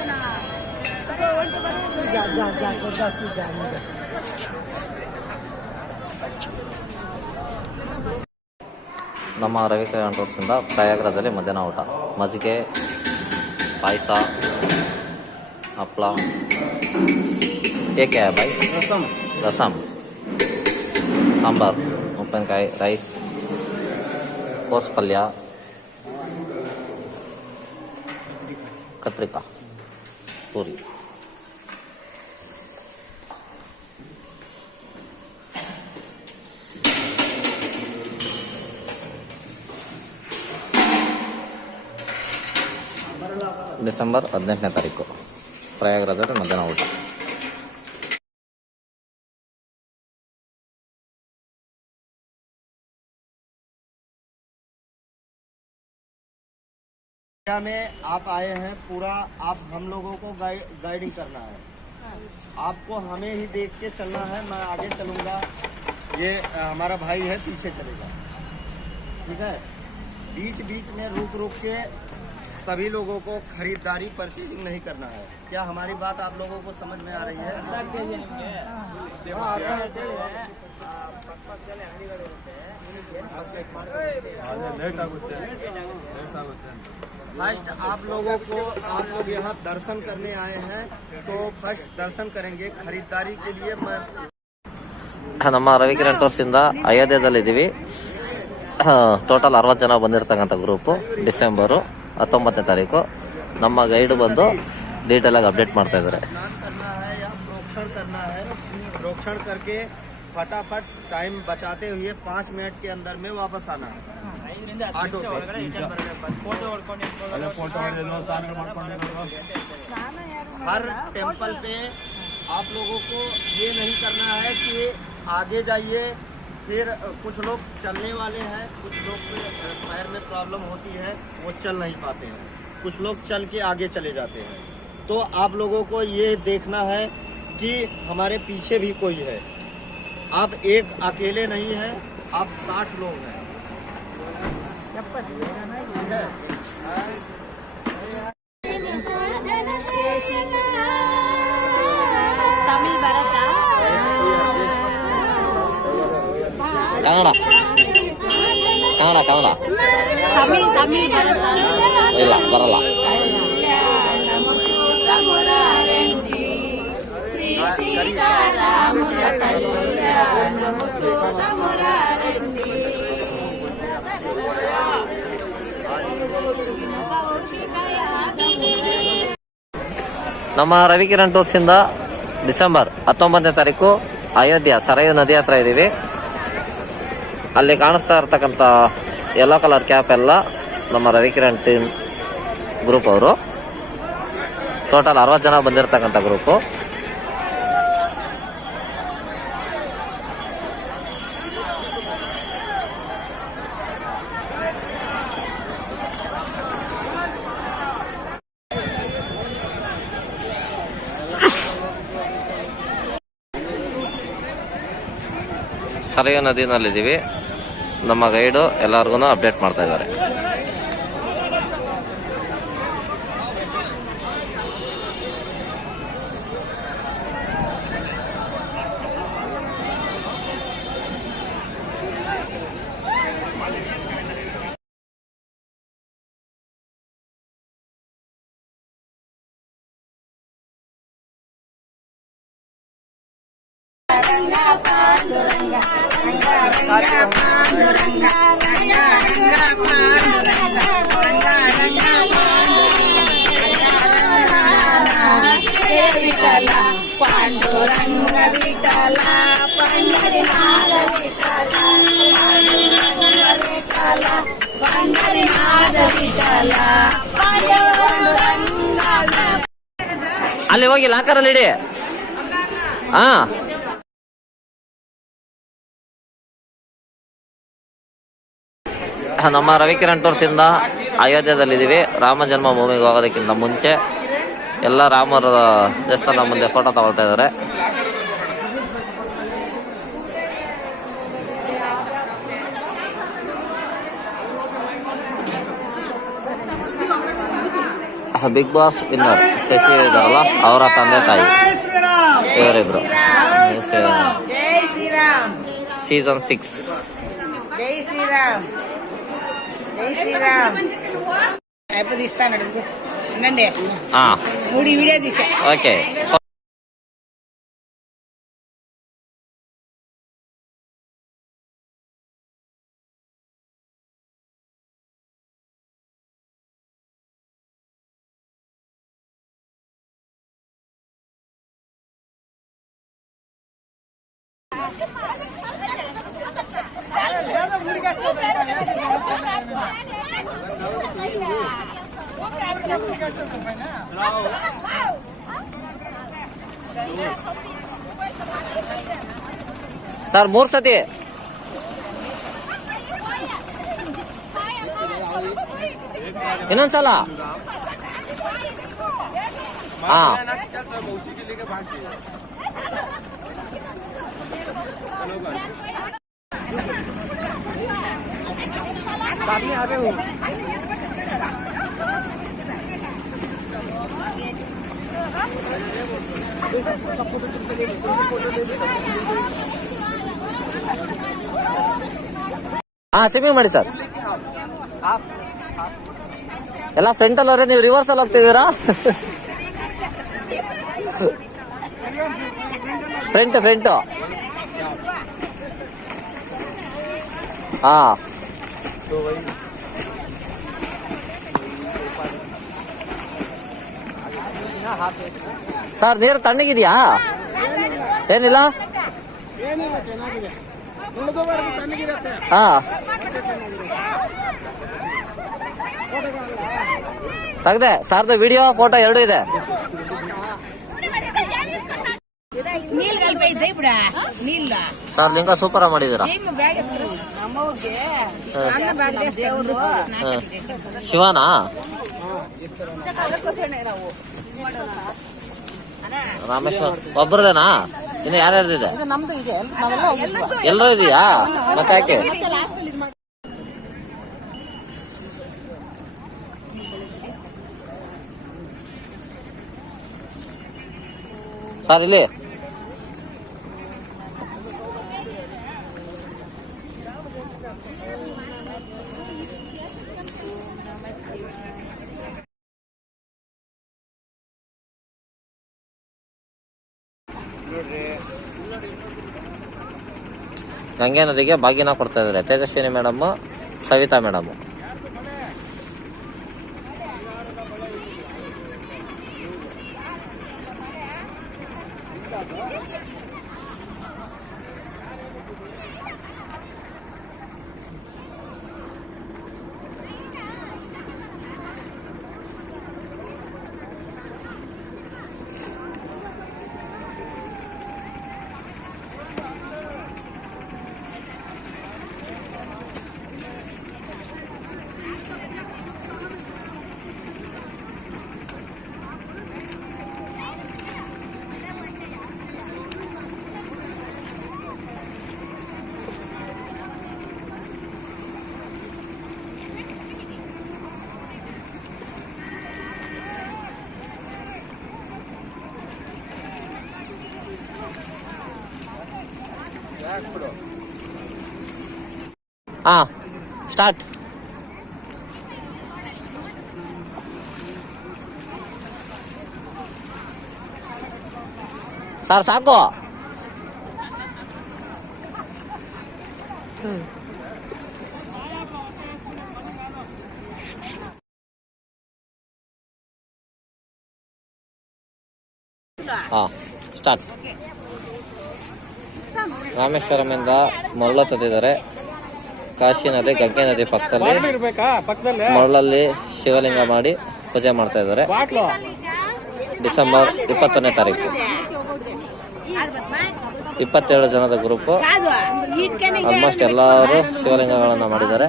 ನಮ್ಮ ರವಿಕಿರಣ್ ಟೂರ್ಸಿಂದ ಪ್ರಯಾಗ್ರಾಜಲ್ಲಿ ಮಧ್ಯಾಹ್ನ ಊಟ ಮಜ್ಜಿಗೆ, ಪಾಯಸ, ಹಪ್ಪಳ, ಏಕೆ ಬಾಯ್ ರಸಮ್, ಸಾಂಬಾರ್, ಉಪ್ಪಿನಕಾಯಿ, ರೈಸ್, ಕೋಸ್ ಪಲ್ಯ, ಕತ್ರಿಕಾ, ಪೂರಿ. ಡಿಸೆಂಬರ್ 18ನೇ ತಾರೀಕು ಪ್ರಯಾಗ್ರಾಜಲ್ಲಿ ಮಧ್ಯಾಹ್ನ ಊಟ. में आप आए हैं, पूरा आप हम लोगों को गाइडिंग करना है. आपको हमें ही देख के चलना है. मैं आगे चलूंगा, ये हमारा भाई है पीछे चलेगा. ठीक है. बीच बीच में रुक रुक के सभी लोगों को खरीदारी परचेजिंग नहीं करना है. क्या हमारी बात आप लोगों को समझ में आ रही है? फर्स्ट आप लोगों को, आप लोग यहाँ दर्शन करने आए हैं तो फर्स्ट दर्शन करेंगे. खरीदारी के लिए मैं ನಮ್ಮ ರವಿಕಿರಣ್ ಟೂರ್ಸ್ ಇಂದ ಅಯೋಧ್ಯೆದಲ್ಲಿದ್ದೀವಿ. ಟೋಟಲ್ 60 ಜನ ಬಂದಿರತಕ್ಕಂಥ ಗ್ರೂಪು. ಡಿಸೆಂಬರು 19ನೇ ತಾರೀಕು. ನಮ್ಮ ಗೈಡ್ ಬಂದು ಡೀಟೇಲ್ ಆಗಿ ಅಪ್ಡೇಟ್ ಮಾಡ್ತಾ ಇದ್ದಾರೆ. करना है या प्रोक्षण करना है. प्रोक्षण करके फटाफट टाइम बचाते हुए 5 मिनट के अंदर में वापस आना है. ऑटो पे हर टेम्पल पे आप लोगों को ये नहीं करना है कि आगे जाइए. फिर कुछ लोग चलने वाले हैं, कुछ लोग पैर में प्रॉब्लम होती है, वो चल नहीं पाते हैं. कुछ लोग चल के आगे चले जाते हैं. तो आप लोगों को ये देखना है कि हमारे पीछे भी कोई है. आप एक अकेले नहीं हैं, आप 60 लोग हैं. ತಮಿಳ್ ಬರತ್ತಾ? ಕನ್ನಡ ಕನ್ನಡ ಕನ್ನಡ ತಮಿಳ್ ಬರತ್ತಾ? ಇಲ್ಲ ಬರಲ್ಲ. ನಮ್ಮ ರವಿಕಿರಣ್ ಟೂರ್ಸಿಂದ ಡಿಸೆಂಬರ್ 19ನೇ ತಾರೀಕು ಅಯೋಧ್ಯ ಸರಯೂ ನದಿ ಹತ್ರ ಇದ್ದೀವಿ. ಅಲ್ಲಿ ಕಾಣಿಸ್ತಾ ಇರ್ತಕ್ಕಂಥ ಯೆಲ್ಲೋ ಕಲರ್ ಕ್ಯಾಪ್ ಎಲ್ಲ ನಮ್ಮ ರವಿಕಿರಣ್ ಟೀಮ್ ಗ್ರೂಪ್ ಅವರು. ಟೋಟಲ್ 60 ಜನ ಬಂದಿರತಕ್ಕಂಥ ಗ್ರೂಪು. ಸರಯೂ ನದಿನಲ್ಲಿದ್ದೀವಿ. ನಮ್ಮ ಗೈಡು ಎಲ್ಲರಿಗೂ ಅಪ್ಡೇಟ್ ಮಾಡ್ತಾ ಇದ್ದಾರೆ. ಅಲ್ಲಿ ಹೋಗಿ ಲಾಕರಲ್ಲಿ ಇಡಿ. ಹಾ, ನಮ್ಮ ರವಿಕಿರಣ್ ಟೂರ್ಸಿಂದ ಅಯೋಧ್ಯದಲ್ಲಿದ್ದೀವಿ. ರಾಮ ಜನ್ಮಭೂಮಿಗೆ ಹೋಗೋದಕ್ಕಿಂತ ಮುಂಚೆ ಎಲ್ಲ ರಾಮರ ದೇವಸ್ಥಾನ ಮುಂದೆ ಫೋಟೋ ತಗೊಳ್ತಾ ಇದ್ದಾರೆ. ಬಿಗ್ ಬಾಸ್ ವಿನ್ನರ್ ಶಶಿ ಇದಾರಲ್ಲ, ಅವರ ತಂದೆ ತಾಯಿ ಇವರಿಬ್ರು. ಸೀಸನ್ 6. జై శ్రీరామ్ జై శ్రీరామ్ అయిపోయి తీస్తాను ఉండండి. మూడు వీడియో తీసా. ఓకే. ಸರ್ 3 ಸತಿ. ಇನ್ನೊಂದ್ಸಲ. ಹಾ, ಸ್ವಿಮ್ಮಿಂಗ್ ಮಾಡಿ ಸರ್. ಎಲ್ಲ ಫ್ರಂಟ್ ಅಲ್ಲವ್ರೆ, ನೀವು ರಿವರ್ಸ್ ಅಲ್ಲಿ ಹೋಗ್ತಿದ್ದೀರಾ? ಫ್ರಂಟ್ ಹಾ. ಸರ್ ನೀರು ತಣ್ಣಗಿದ್ಯಾ? ಏನಿಲ್ಲ. ಹಾ, ತೆಗ್ದೆ ಸರ್ದು ವಿಡಿಯೋ ಫೋಟೋ 2 ಇದೆ. నీళ్ళు కలిపి ఇప్పుడు నీళ్ళు ಸರ್ ಲಿಂಗ ಸೂಪರ್ ಆಗಿ ಮಾಡಿದ್ದೀರಾ. ಶಿವನಾ? ರಾಮೇಶ್ವರ ಒಬ್ಬರದೇನಾ? ಇನ್ನು ಯಾರ್ಯಾರ್ದಿದೆ? ಎಲ್ಲರೂ ಇದೆಯಾ? ಮತ್ತೆ ಯಾಕೆ? ಸರ್ ಇಲ್ಲಿ ಗಂಗೆ ನದಿಗೆ ಬಾಗಿನ ಕೊಡ್ತಾ ಇದ್ದಾರೆ Tejaswini madam, Savita madam. Start. Sir ಸಾಕು. ಸ್ಟಾರ್ಟ್. ರಾಮೇಶ್ವರಮಿಂದ ಮರಳು ತಂದಿದ್ದಾರೆ. ಕಾಶಿ ನದಿ, ಗಂಗೆ ನದಿ ಪಕ್ಕದಲ್ಲಿ ಮರಳಲ್ಲಿ ಶಿವಲಿಂಗ ಮಾಡಿ ಪೂಜೆ ಮಾಡ್ತಾ ಇದ್ದಾರೆ. ಡಿಸೆಂಬರ್ 21ನೇ ತಾರೀಕು 27 ಜನದ ಗ್ರೂಪ್. ಆಲ್ಮೋಸ್ಟ್ ಎಲ್ಲರೂ ಶಿವಲಿಂಗಗಳನ್ನ ಮಾಡಿದ್ದಾರೆ.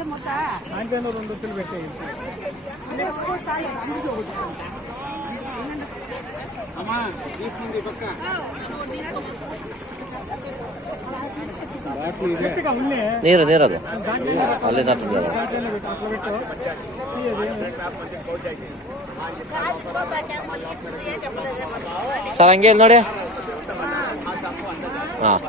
ನೀರದು ಅಲ್ಲಿಂದ ತಂದಿದ್ದಾರೆ. ಸರ್ ಹಂಗೆ ಇಲ್ಲಿ ನೋಡಿ. ಹಾಂ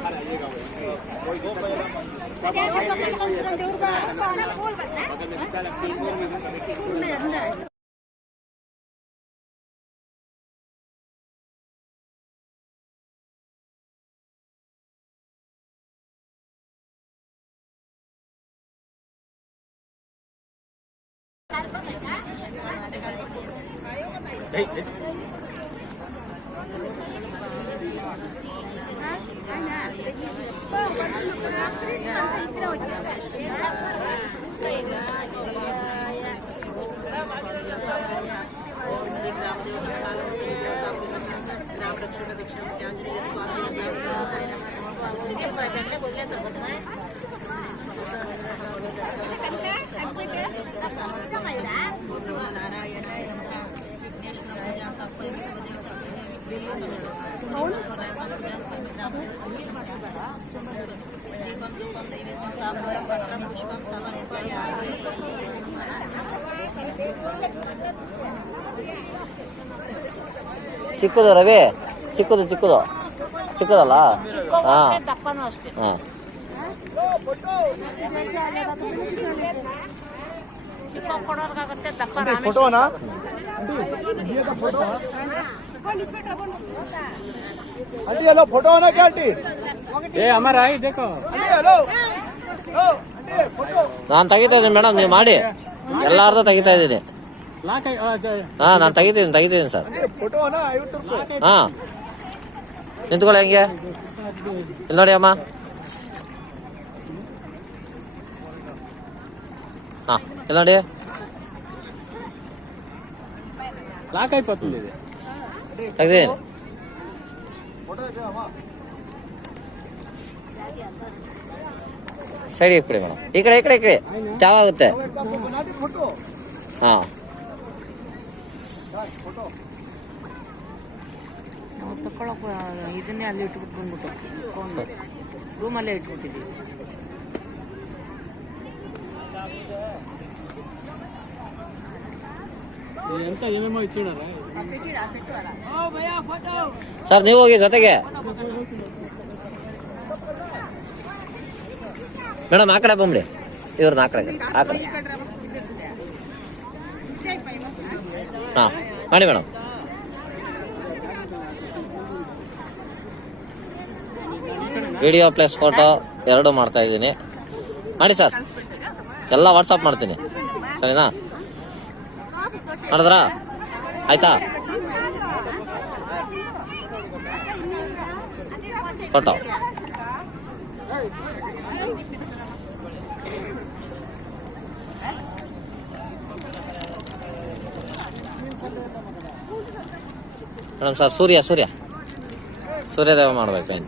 ಚಿಕ್ಕದು ರವಿ, ಚಿಕ್ಕದಲ್ಲ. ಹಾಂ ಫೋಟೋನಾ आंटी हेलो फोटो आना क्या आंटी ये हमारा आई देखो आंटी हेलो आंटी फोटो ನಾನು ತೆಗಿತಾ ಇದ್ದೀನಿ ಮೇಡಮ್, ನೀವು ಮಾಡಿ. ಎಲ್ಲಾರ್ದು ತೆಗಿತಾ ಇದ್ದೀನಿ. ಹಾ ನಾನು ತೆಗಿತೀನಿ ಸರ್. फोटो आना 50 ರೂಪಾಯಿ. ಹಾ ನಿಂತ್ಕೊಳ್ಳಿ ಹಂಗೆ. ಇಲ್ಲಿ ನೋಡಿ ಅಮ್ಮ. ಹಾ ಇಲ್ಲಿ ನೋಡಿ. ತೆಗ್ದೀನಿ. ಸೈಡ್ ಇಟ್ಬಿಡಿ ಮೇಡಮ್. ಈ ಕಡೆ ಚಾವ ಆಗುತ್ತೆ. ಹಾ ನಾವು ತಗೊಳಕ್ ಇದನ್ನೇ ಅಲ್ಲಿ ಇಟ್ಬಿಟ್ಟು ಬಂದ್ಬಿಟ್ಟು ರೂಮಲ್ಲೇ ಇಟ್ಬಿಟ್ಟಿದ್ದೀವಿ. ಸರ್ ನೀವು ಹೋಗಿ ಜೊತೆಗೆ. ಮೇಡಮ್ ಆ ಕಡೆ ಬಂದ್ಬಿಡಿ. ಇವ್ರನ್ನ ಆ ಕಡೆ ಹಾ ಮಾಡಿ ಮೇಡಮ್. ವಿಡಿಯೋ ಪ್ಲಸ್ ಫೋಟೋ ಎರಡು ಮಾಡ್ತಾ ಇದ್ದೀನಿ. ಮಾಡಿ ಸರ್, ಎಲ್ಲ ವಾಟ್ಸಪ್ ಮಾಡ್ತೀನಿ. ಸರಿನಾ? ಮಾಡಿದ್ರಾ? ಆಯ್ತಾ? ಫೋಟೋ. ಮೇಡಮ್ ಸರ್ ಸೂರ್ಯದೇವ ಮಾಡ್ಬೇಕು ಏನು?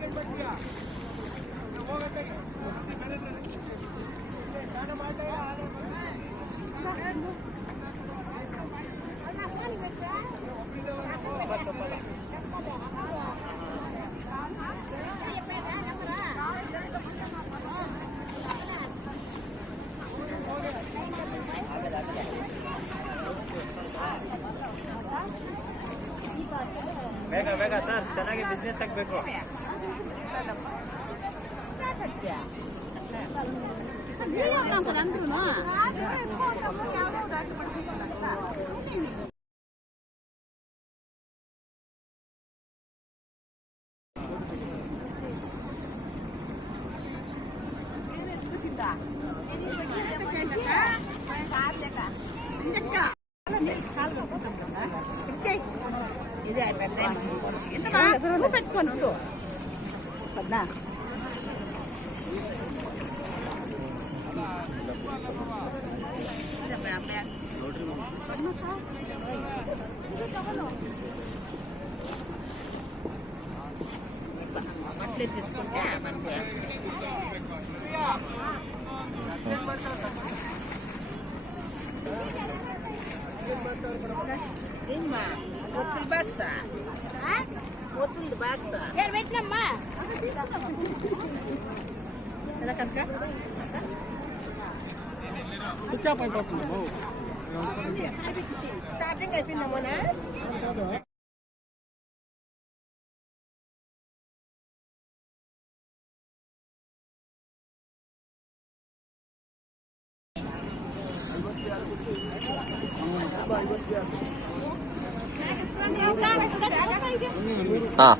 ಹಾಂ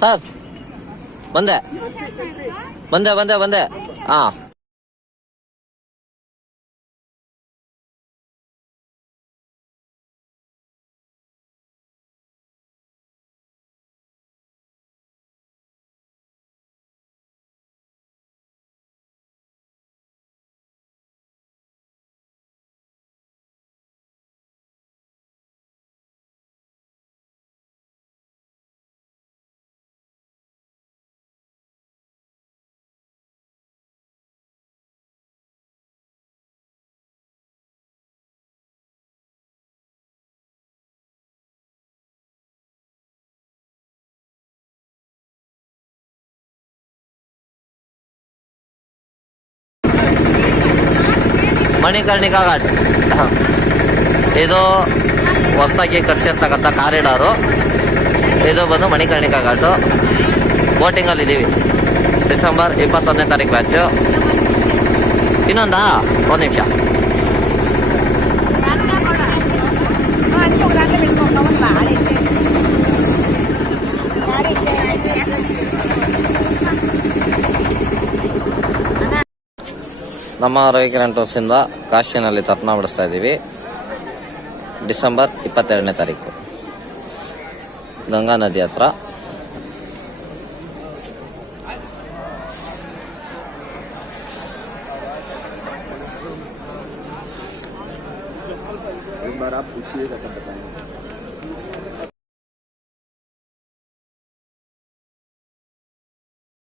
ಸರ್ ಬಂದೆ ಹಾಂ. ಮಣಿಕರ್ಣಿಕಾ ಘಾಟ್ ಇದು ಹೊಸದಾಗಿ ಕಟ್ಸಿರ್ತಕ್ಕಂಥ ಕಾರಿಡಾರು. ಇದು ಬಂದು ಮಣಿಕರ್ಣಿಕಾ ಘಾಟು. ಬೋಟಿಂಗಲ್ಲಿ ಇದ್ದೀವಿ. ಡಿಸೆಂಬರ್ 21ನೇ ತಾರೀಕು ಬ್ಯಾಚು. ಇನ್ನೊಂದಾ 1 ನಿಮಿಷ. ನಮ್ಮ ರವಿಕಿರಣ್ ಟೂರ್ಸಿಂದ ಕಾಶಿನಲ್ಲಿ ತರ್ಪಣ ಬಿಡಿಸ್ತಾ ಇದ್ದೀವಿ. ಡಿಸೆಂಬರ್ 22ನೇ ತಾರೀಕು ಗಂಗಾ ನದಿ ಹತ್ರ. एक बार आप पूछिएगा सब बताएंगे.